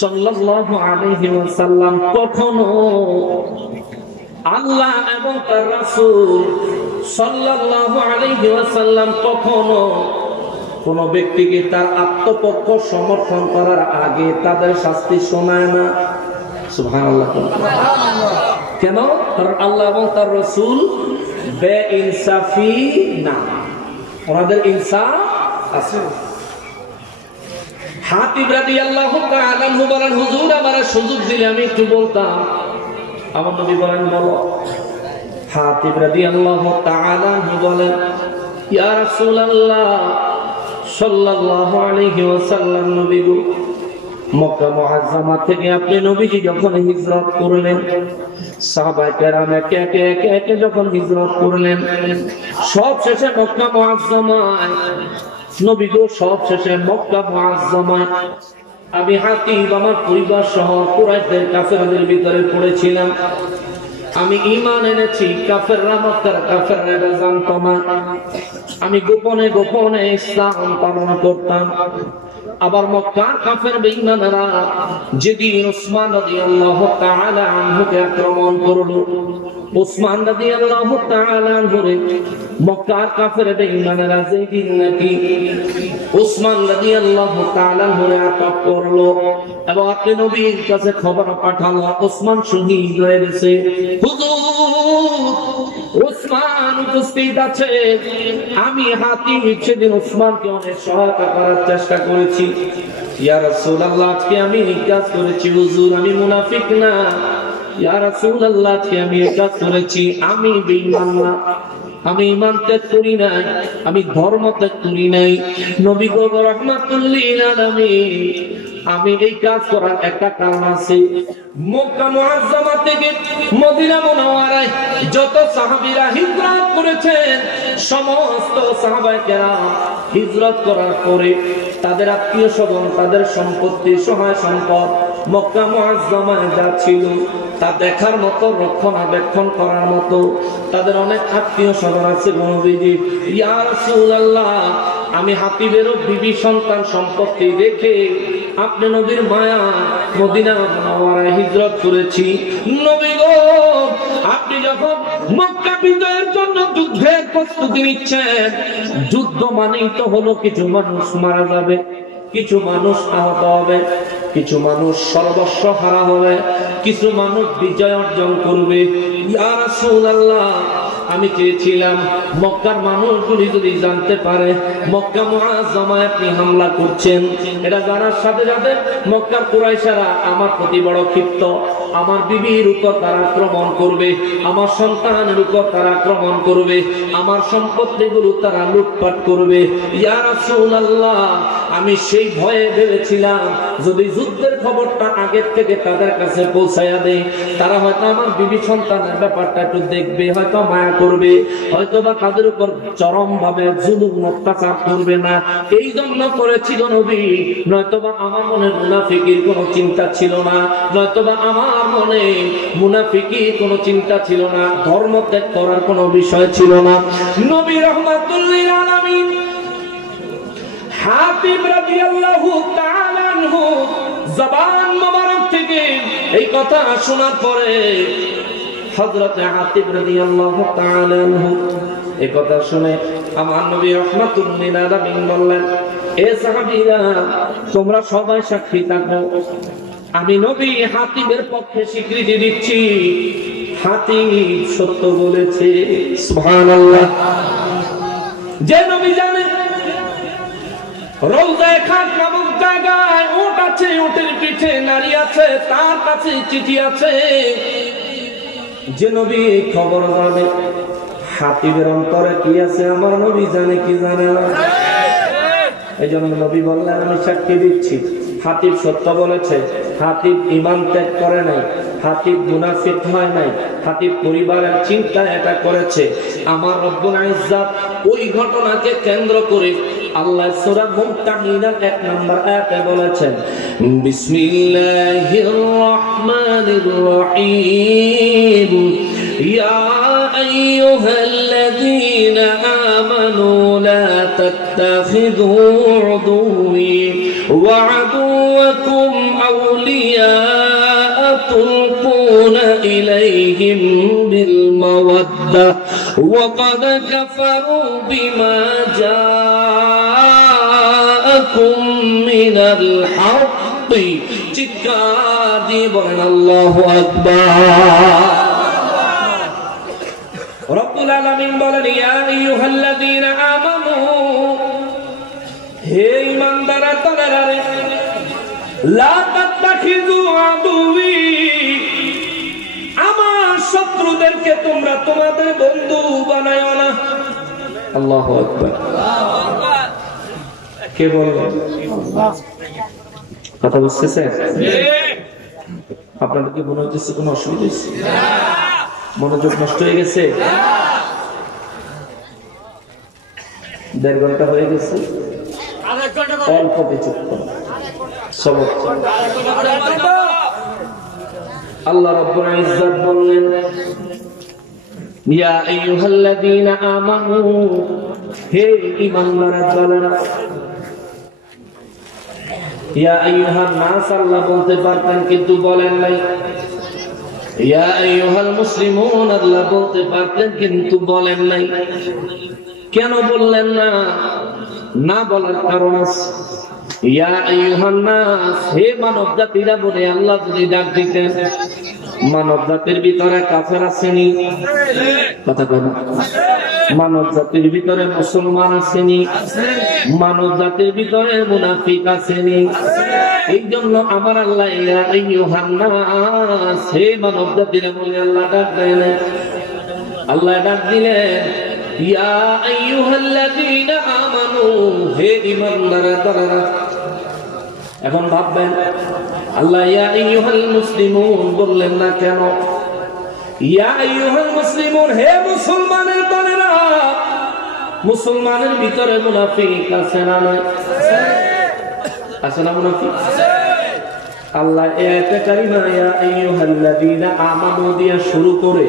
সাল্লাল্লাহু আলাইহি ওয়াসাল্লাম কখনো, আল্লাহ এবং তার রাসূল সাল্লাল্লাহু আলাইহি ওয়াসাল্লাম কখনো কোন ব্যক্তিকে তার আত্মপক্ষ সমর্থন করার আগে তাদের শাস্তি শোনায় না। সুবহানাল্লাহ। কেন? কারণ আল্লাহ এবং তার রাসূল বেইনসাফি না, ওনাদের ইনসাফ আছে। হাতিব রাদিয়াল্লাহু তাআলা আনহু বলেন, হুজুর আমার সুযোগ দিলে আমি একটু বলতাম। আমার নবী বলেন, বলো। হাতিব রাদিয়াল্লাহু তাআলা আনহু বলেন, ইয়া রাসূলুল্লাহ সাল্লাল্লাহু আলাইহি ওয়াসাল্লাম, নবী গো, মক্কা মুআজ্জামা থেকে আপনি নবীজি যখন হিজরত করলেন, সাহাবায়ে কেরাম একে একে যখন হিজরত করলেন, সব শেষে মক্কা মুআজ্জামায়, নবী গো, সব শেষে মক্কা মুআজ্জামায় আমি হাতিব আমার পরিবার সহ কুরাইশদের কাফেরদের ভিতরে পড়েছিলাম। আমি ঈমান এনেছি, কাফেররা মক্কার কাফেররা এটা জানতো না। আমি গোপনে গোপনে ইসলাম পালন করতাম। আবার মক্কার কাফের বেঈমানরা যেদিন ওসমান রাদিয়াল্লাহু তাআলা আনহুকে আক্রমণ করলো, ওসমান রাদিয়াল্লাহু তাআলা আনহুরে মক্কার কাফের বেঈমানরা যেদিন নাকি ওসমান রাদিয়াল্লাহু তাআলা আনহুরে আটক করলো এবং আপনি নবীর কাছে খবর পাঠালো ওসমান শহীদ হয়ে গেছে, হুজুর ওসমান উপস্থিত আছে। আমি হাতিব সেদিন ওসমানকে অনেক সহায়তা করার চেষ্টা করেছি। ইয়া রাসূলুল্লাহ, আজকে আমি এই কাজ করেছি, হুজুর আমি মুনাফিক না। ইয়া রাসূলুল্লাহ, আজকে আমি এই কাজ করেছি, আমি বেঈমান না, আমি ঈমান ত্যাগ করি নাই, আমি ধর্ম ত্যাগ করি নাই। নবী গো রাহমাতুল লিল আলামিন, আমি এই কাজ করার একটা কারণ আছে। মক্কা মুআজ্জামা থেকে মদিনা মুনাওয়ারায় যত সাহাবীরা হিজরত করেছেন, সমস্ত সাহাবায়ে কেরাম হিজরত করার পরে তাদের আত্মীয় স্বজন, তাদের সম্পত্তি, সহায় সম্পদ মক্কা মুআজ্জামায় যা ছিল তা দেখার মতো, রক্ষণাবেক্ষণ করার মতো তাদের অনেক আত্মীয় স্বজন আছে। নবীজি, ইয়া রাসূলুল্লাহ, আমি হাতিবেরও বিবি সন্তান সম্পত্তি দেখে আপনি নবীর মায়া মদিনা মুনাওয়ারায় হিজরত করেছি। নবী গো, আপনি যখন মক্কা বিজয়ের জন্য যুদ্ধের প্রস্তুতি নিচ্ছেন, যুদ্ধ মানেই তো হলো কিছু মানুষ মারা যাবে, কিছু মানুষ আহত হবে, কিছু মানুষ সর্বস্ব হারা হবে, কিছু মানুষ বিজয় অর্জন করবে। ইয়া রাসূলুল্লাহ, আমি চেয়েছিলাম মক্কার মানুষগুলি যদি জানতে পারে মক্কা মুআজ্জামায় আপনি হামলা করছেন, এটা জানার সাথে সাথে মক্কার কুরাইশরা আমার প্রতি বড় ক্ষিপ্ত, আমার বিবির উপর তারা আক্রমণ করবে, আমার সন্তানের উপর তারা আক্রমণ করবে, আমার সম্পত্তিগুলো তারা লুটপাট করবে। ইয়া রাসূলুল্লাহ, আমি সেই ভয়ে ভেবেছিলাম যদি যুদ্ধের খবরটা আগের থেকে তাদের কাছে পৌঁছায়া দেয়, তারা হয়তো আমার বিবি সন্তানের ব্যাপারটা একটু দেখবে, হয়তো মায়া করবে, হয়তো বা তাদের উপর চরম ভাবে জুলুম অত্যাচার করবে না। এই জন্য করেছিল নবী, নয়তোবা আমার মনে মুনাফিকির কোনো চিন্তা ছিল না, নয়তোবা আমার মনে মুনাফিকির কোনো চিন্তা ছিল না, ধর্ম ত্যাগ করার কোনো বিষয় ছিল না। নবী রাহমাতুল লিল আলামিন হাতিব রাদিয়াল্লাহু তাআলা আনহু জবান মোবারক থেকে এই কথা শোনার পরে হযরত হাতিব রাদিয়াল্লাহু তাআলা আনহু এই কথা শুনে আমার নবী রাহমাতুল লিল আলামিন বললেন, এ সাহাবীরা তোমরা সবাই সাক্ষী থাকো, আমি নবী হাতিবের পক্ষে স্বীকৃতি দিচ্ছি, হাতিব সত্য বলেছে। সুবহানাল্লাহ। যে নবী জানে রওজায়ে খাক নামক জায়গায় উট আছে, উটের পিঠে নারী আছে, তার কাছে চিঠি আছে। যে নবী এই খবর জানে, হাতিবের অন্তরে কি আছে আমার নবী জানে কি জানে না। এই জন্য নবী বললেন আমি সাক্ষী দিচ্ছি হাতিব সত্য বলেছে, হাতিব ঈমান ত্যাগ করে নাই, হাতিব মুনাফিক হয় নাই, হাতিব পরিবারের চিন্তা এটা করেছে। আমার রব্বুল ইজ্জত ওই ঘটনাকে কেন্দ্র করে আল্লাহ সূরা মুমতাহিনার 1 নম্বর আয়াতে বলেছেন বিসমিল্লাহির রহমানির রহিম ইয়া আইয়ুহাল্লাযীনা আমানু লা তাত্তাখিযু উদুওয়ি ওয়া আদুওয়াকুম আউলিয়া তুলকুনা ইলাইহিম বিল মাওয়াদ্দা ওয়া ক্বাদ কাফারু বিমা জাআকুম মিনাল হাক্কি। চিৎকার দিয়ে বলেন আল্লাহু আকবার। রব্বুল আলামিন বলেন ইয়া আইয়ুহাল্লাযীনা আমানু, হে ঈমানদাররা তোমরা লা তাত্তাখিযু আদুওয়ি, আমার শত্রুদেরকে তোমরা তোমাদের বন্ধু বানায়ো না। আল্লাহু আকবার। কে বলবেন? কথা বুঝতেছেন? আপনাদের কি মনে হচ্ছে কোনো অসুবিধা হয়েছে? মনোযোগ নষ্ট হয়ে গেছে? 1.5 ঘন্টা হয়ে গেছে, অল্প কিছু সবক। আল্লাহ রাব্বুল ইজ্জত বললেন ইয়া আইয়ুহাল্লাযীনা আমানু, হে ঈমানদাররা। ইয়া আইয়ুহান নাস আল্লাহ বলতে পারতেন কিন্তু বলেন নাই। ইয়া আইয়ুহাল মুসলিমুন আল্লাহ বলতে পারতেন কিন্তু বলেন নাই। কেন বললেন না? না বলার কারণ আছে। ইয়া আইয়ুহান নাস, হে মানব জাতিরা বলে আল্লাহ যদি ডাক দিতেন, মানব জাতির ভিতরে কাফের আসেনি? কথা বলেন। মানব জাতির ভিতরে মুসলমান আসেনি? মানব জাতির ভিতরে মুনাফিক আসেনি? এই জন্য আমার আল্লাহ ইয়া আইয়ুহান নাস, হে মানব জাতিরা বলে আল্লাহ ডাক দেন। আল্লাহ ডাক দিলেন ইয়া আইয়ুহাল্লাযীনা আমানু, হে ঈমানদাররা। এখন ভাববেন আল্লাহ ইয়া আইয়ুহাল মুসলিমুন বললেন না কেন? ইয়া আইয়ুহাল মুসলিমুন, হে মুসলমানের দলেরা। মুসলমানের ভিতরে মুনাফিক আছে না নাই? আছে না মুনাফিক? আল্লাহ আয়াতে কারিমা ইয়া আইয়ুহাল্লাযীনা আমানু দিয়া শুরু করে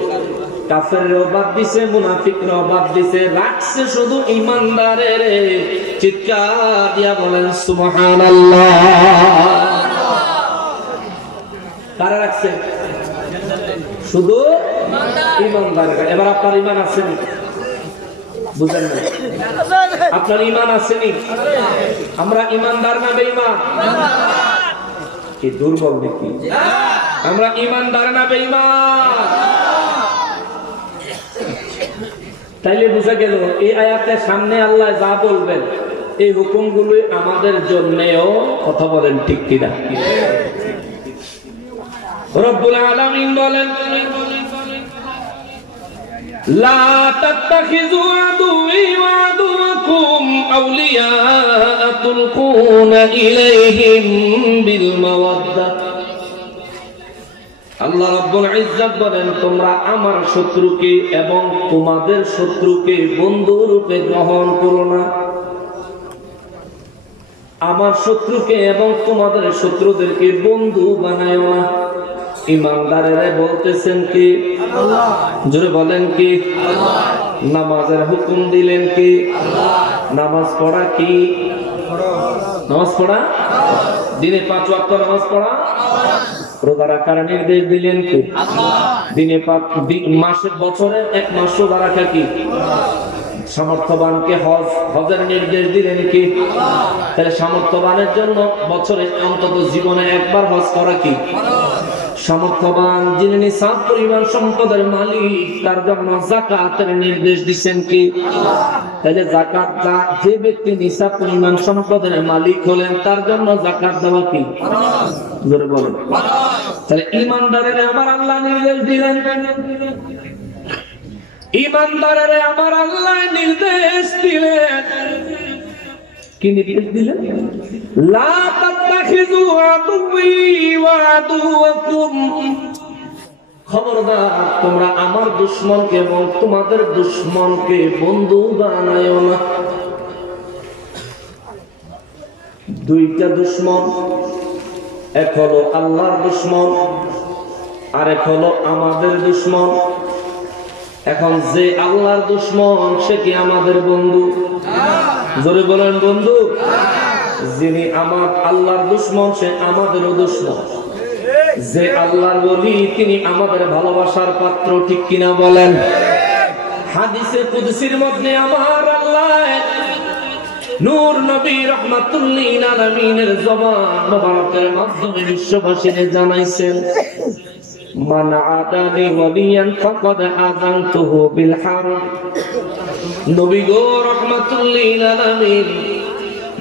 কাফেরও বাদ দিছে, মুনাফিকরাও বাদ দিছে, রাখছে শুধু ঈমানদারের। চিৎকার দিয়া বলেন সুবহানাল্লাহ। কারা রাখছে? শুধু ঈমানদারের। এবার আপনার ঈমান আছে নি? বুঝেন না? আপনার ঈমান আছে নি? আমরা ঈমানদার না বেঈমান? কি দুর্বল নাকি? আমরা ঈমানদার না বেঈমান? তাইলে বুঝা গেল এই আয়াতের সামনে আল্লাহ যা বলবেন এই হুকুমগুলো আমাদের জন্যও। কথা বলেন ঠিক কিনা? রব্বুল আলামিন বলেন লা তাত্তাখিযু আদুওয়ি ওয়া আদুওয়াকুম আউলিয়া তুলকুনা ইলাইহিম বিল মাওয়াদ্দা। আল্লাহ রাব্বুল ইজ্জত বলেন তোমরা আমার শত্রুকে এবং তোমাদের শত্রুকে বন্ধু রূপে গ্রহণ করো না। আমার শত্রুকে এবং তোমাদের শত্রুদেরকে বন্ধু বানায়ো না। ঈমানদারেরা বলতেছেন কি? আল্লাহ। জোরে বলেন কি? আল্লাহ। নামাজের হুকুম দিলেন কি? আল্লাহ। নামাজ পড়া কি? নামাজ পড়া দিনে 5 ওয়াক্ত নামাজ পড়া। রোজা রাখার নির্দেশ দিলেন কি? আল্লাহ। দিনে মাসের বছরে 1 মাস রোজা রাখা কি? সামর্থ্যবানকে হজের নির্দেশ দিলেন কি? আল্লাহ। তাহলে সামর্থ্যবানের জন্য বছরে অন্তত জীবনে 1 বার হজ করা কি? সামর্থ্যবান যিনি নিসাব পরিমাণ সম্পদের মালিক তার জন্য যাকাতের নির্দেশ দিচ্ছেন কি? আল্লাহ। তাহলে যাকাত যে ব্যক্তি নিসাব পরিমাণ সম্পদের মালিক হলেন তার জন্য যাকাত দেওয়া কি জোরে বলেন। তাহলে ইমানদারের আমার আল্লাহ নির্দেশ দিলেন, ইমানদারের আমার আল্লাহ নির্দেশ দিলেন, কি নির্দেশ দিলেন? লা তাত্তাখিযু আদুওয়ি ওয়া আদুওয়াকুম, খবরদার তোমরা আমার দুশমনকে এবং তোমাদের দুশমনকে বন্ধু বানায়ো না। দুইটা দুশমন, এক হলো আল্লাহর দুশমন আর এক হলো আমাদের দুশমন। এখন যে আল্লাহর দুশমন সে কি আমাদের বন্ধু? জোরে বলেন বন্ধু। যিনি আমার আল্লাহর দুশমন সে আমাদেরও দুশমন। যে আল্লাহর ওলি তিনি আমাদের ভালোবাসার পাত্র, ঠিক কিনা বলেন? হাদিসে কুদসির মধ্যে আমার আল্লাহ নূর নবী রাহমাতুল লিল আলামিনের জবান মোবারকের মাধ্যমে বিশ্ববাসীকে জানাইছেন, মান আদানি ওয়ালিয়ান ফাকাদ আযানতুহু বিল হারব। নবী গো রাহমাতুল লিল আলামিন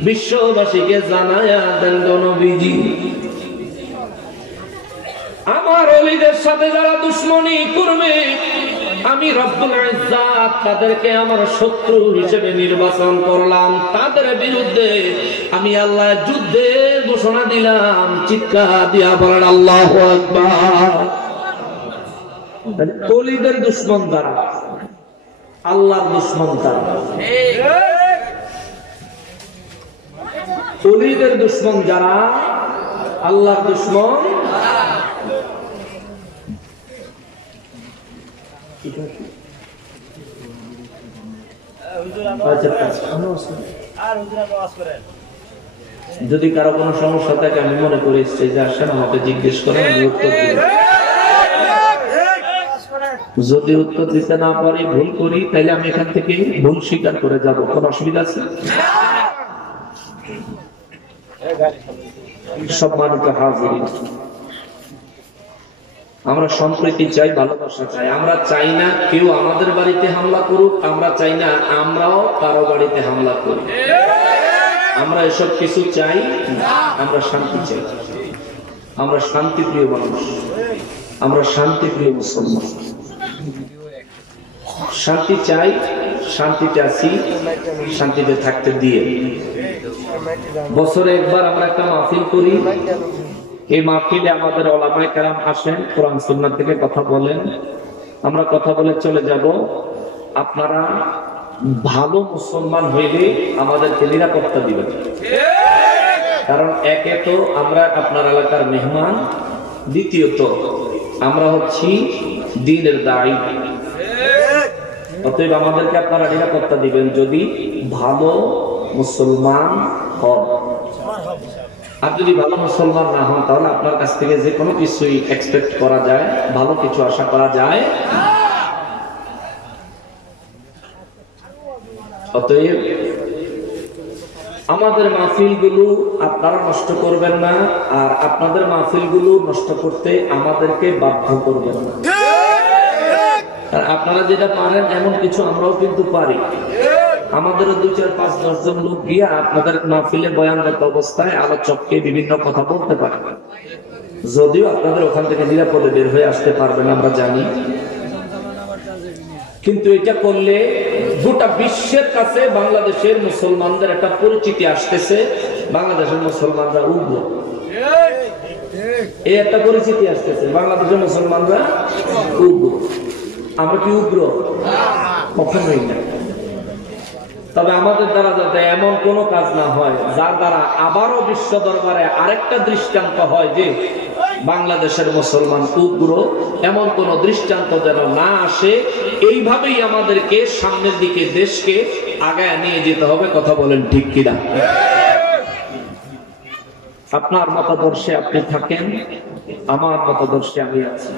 বিশ্ববাসীকে জানায়া দেন গো নবীজি, আমার ওলিদের সাথে যারা দুশমনি করবে আমি রব্বুল ইজ্জাত তাদেরকে আমার শত্রু হিসেবে নির্বাচন করলাম, তাদের বিরুদ্ধে আমি আল্লাহ যুদ্ধে ঘোষণা দিলাম। চিৎকার দিয়া বলেন আল্লাহু আকবার। ওলিদের দুশমন যারা, আল্লাহর দুশমন তারা। ওলিদের দুশমন যারা, আল্লাহর দুশমন। যদি কারো কোনো সমস্যা থাকে আমি মনে করি যে আসেন আমাকে জিজ্ঞেস করেন, আমি উত্তর দিব। যদি উত্তর দিতে না পারি, ভুল করি, তাহলে আমি এখান থেকে ভুল স্বীকার করে যাব। কোন অসুবিধা আছে? সম্মানিত হাজিরিন, আমরা সম্প্রীতি চাই, ভালোবাসা চাই। আমরা চাই না কেউ আমাদের বাড়িতে হামলা করুক, আমরা চাই না আমরাও কারো বাড়িতে হামলা করি। আমরা এসব কিছু চাই, আমরা শান্তি চাই। আমরা শান্তিপ্রিয় মানুষ, আমরা শান্তিপ্রিয় মুসলমান। শান্তি চাই, শান্তিতে আছি, শান্তিতে থাকতে দিয়ে। বছরে একবার আমরা একটা মাহফিল করি, এই মাহফিলে আমাদের ওলামায়ে কেরাম আসেন, কোরআন সুন্নাহ থেকে কথা বলেন, আমরা কথা বলে চলে যাব। আপনারা ভালো মুসলমান হইলে আমাদেরকে নিরাপত্তা দিবেন, কারণ একে তো আমরা আপনার এলাকার মেহমান, দ্বিতীয়ত আমরা হচ্ছি দ্বীনের দায়ী। অতএব আমাদেরকে আপনারা নিরাপত্তা দিবেন যদি ভালো মুসলমান হন। আর যদি ভালো মুসলমান না হন তাহলে আপনার কাছ থেকে যে কোনো কিছুই এক্সপেক্ট করা যায়, ভালো কিছু আশা করা যায়। অতএব আমাদের মাহফিলগুলো আপনারা নষ্ট করবেন না, আর আপনাদের মাহফিলগুলো নষ্ট করতে আমাদেরকে বাধ্য করবেন না। আর আপনারা যেটা পারেন এমন কিছু আমরাও কিন্তু পারি। আমাদেরও 2, 4, 5, 10 জন লোক গিয়া আপনাদের মাহফিলে বয়ানরত অবস্থায় আলোচককে বিভিন্ন কথা বলতে পারে, যদিও আপনাদের ওখান থেকে নিরাপদে বের হয়ে আসতে পারবেন আমরা জানি। কিন্তু এটা করলে গোটা বিশ্বের কাছে বাংলাদেশের মুসলমানদের একটা পরিচিতি আসতেছে, বাংলাদেশের মুসলমানরা উগ্র। এই একটা পরিচিতি আসতেছে, বাংলাদেশের মুসলমানরা উগ্র। আমরা কি উগ্র? কখনোই না। তবে আমাদের দ্বারা যাতে এমন কোন কাজ না হয় যার দ্বারা আবারও বিশ্ব দরবারে আরেকটা দৃষ্টান্ত হয় যে বাংলাদেশের মুসলমান উগ্র, এমন কোন দৃষ্টান্ত যেন না আসে। এইভাবেই আমাদেরকে সামনের দিকে দেশকে আগায় নিয়ে যেতে হবে। কথা বলেন ঠিক কিনা? আপনার মতাদর্শে আপনি থাকেন, আমার মতাদর্শে আমি আছি।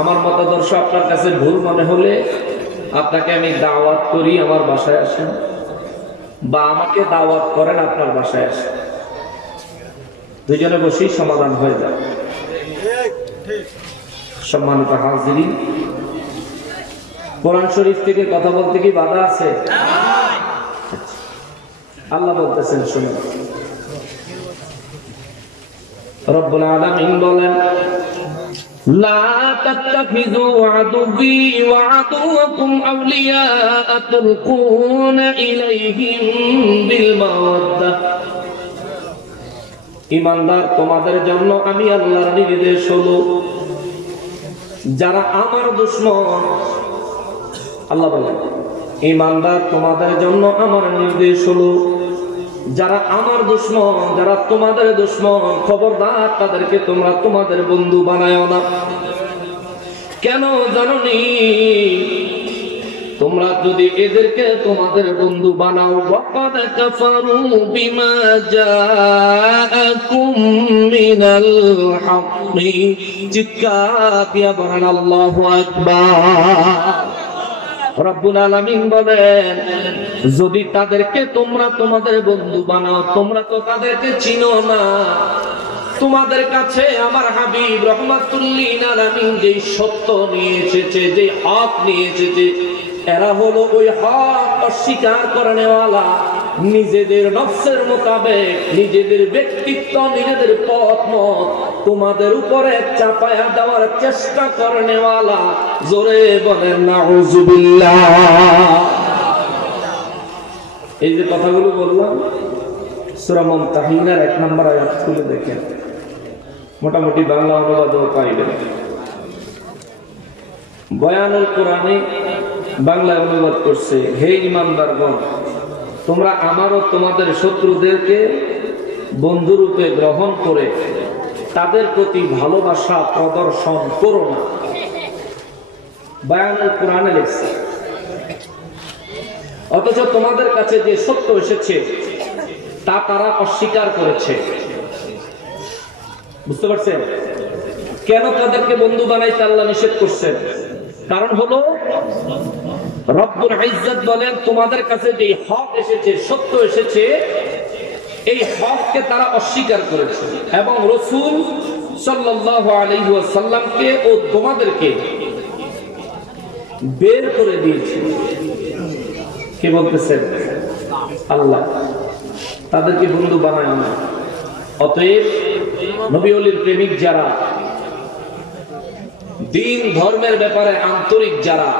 আমার মতাদর্শ আপনার কাছে ভুল মনে হলে আপনাকে আমি দাওয়াত করি আমার বাসায় আসেন, বা আমাকে দাওয়াত করেন আপনার বাসায় আসেন, দুজনে বসেই সমাধান হয়ে যায়। সম্মানিত হাজিরিন, কোরআন শরীফ থেকে কথা বলতে কি বাধা আছে? আল্লাহ বলতেছেন শুনুন, রব্বুল আলামিন বলেন, লা তাত্তাখিযু আদুবি ওয়া আদুওয়াকুম আউলিয়া তুলকুনা ইলাইহিম বিল মাওয়াদ্দাহ। ঈমানদার, তোমাদের জন্য আমি আল্লাহর নির্দেশ হলো, যারা আমার দুশমন, আল্লাহ বলেন ঈমানদার তোমাদের জন্য আমার নির্দেশ হলো, যারা আমার দুশমন, যারা তোমাদের দুশমন, খবরদার তাদেরকে তোমরা তোমাদের বন্ধু বানায়ো না। কেন জানোনি? তোমরা যদি এদেরকে তোমাদের বন্ধু বানাও, ওয়াকাদ কাফারু বিমা জাআকুম মিনাল হাক্কি, চিৎকার দিয়া বলেন আল্লাহু আকবার। রব্বুল আলামিন বলেন, যদি তাদেরকে তোমরা তোমাদের বন্ধু বানাও, তোমরা তো তাদেরকে চিনো না। তোমাদের কাছে আমার হাবিব রাহমাতুল লিল আলামিন যে সত্য নিয়ে এসেছে, যে হক নিয়ে এসেছে, এরা হলো ওই হক অস্বীকার করেনেওয়ালা, নিজেদের নফসের মোতাবেক, নিজেদের ব্যক্তিত্ব, নিজেদের পথ মত তোমাদের উপরে চাপায়া দেওয়ার চেষ্টা করেনেওয়ালা। জোরে বলেন নাউযুবিল্লাহ। এই যে কথাগুলো বললাম, সূরা মুমতাহিনার 1 নম্বর আয়াত খুলে দেখেন, মোটামুটি বাংলা অনুবাদও পাইবেন। বয়ানুল কোরআনে বাংলায় অনুবাদ করছে, হে ঈমানদারগণ, তোমরা আমার ও তোমাদের শত্রুদেরকে বন্ধুরূপে গ্রহণ করে তাদের প্রতি ভালোবাসা প্রদর্শন করো না। বয়ানুল কোরআনে লেখছে। অথচ তোমাদের কাছে যে সত্য এসেছে তা তারা অস্বীকার করেছে। বুঝতে পারছেন কেন তাদেরকে বন্ধু বানাইতে আল্লাহ নিষেধ করছেন? কারণ হলো রব্বুল ইজ্জত বলেন, তোমাদের কাছে যে হক এসেছে, সত্য এসেছে, এই হককে তারা অস্বীকার করেছে এবং রাসূল সাল্লাল্লাহু আলাইহি ওয়াসাল্লামকে ও তোমাদেরকে বের করে দিয়েছে। কে বলতেছেন? আল্লাহ। তাদেরকে বন্ধু বানায় না। অতএব নবী ওলির প্রেমিক যারা, দিন ধর্মের ব্যাপারে আন্তরিক যারা,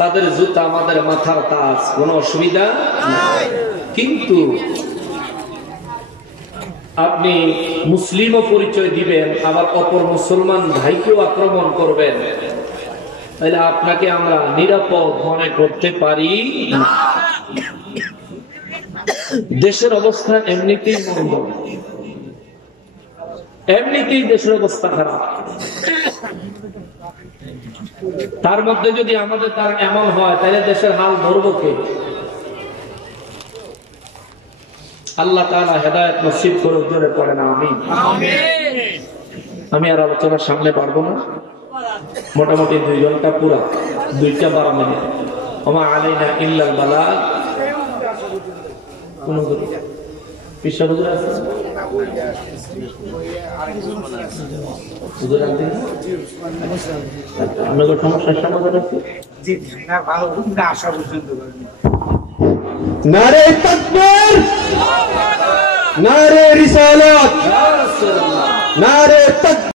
তাদের জুতা আমাদের মাথার তাজ, কোনো অসুবিধা নাই। কিন্তু আপনি মুসলিমও পরিচয় দিবেন, আবার অপর মুসলমান ভাইকেও আক্রমণ করবেন, তাহলে আপনাকে আমরা নিরাপদ মনে করতে পারি না। দেশের অবস্থা এমনিতেই মন্দ, এমনিতেই দেশের অবস্থা খারাপ। তার মধ্যে যদি আমাদের তার এমন হয়, তাহলে দেশের হাল ধরবো কে? আল্লাহ তাআলা হেদায়েত নসিব করে জোরে পড়ে না আমিন। আমি আর আলোচনার সামনে পারবো না, মোটামুটি 2 ঘন্টা পুরা, 2টা 12 মিনিট। ওমা আলাইনা ইল্লাল বালাগ। কোন পিসা হুজুর আছে? হুজুর আনতে আমরা কোনো সমস্যার সমাধান আছে? জি না, ভালো না, আশা পছন্দ করেন। নারে তাকবীর, নারে রিসালাত, নারে তাকবীর।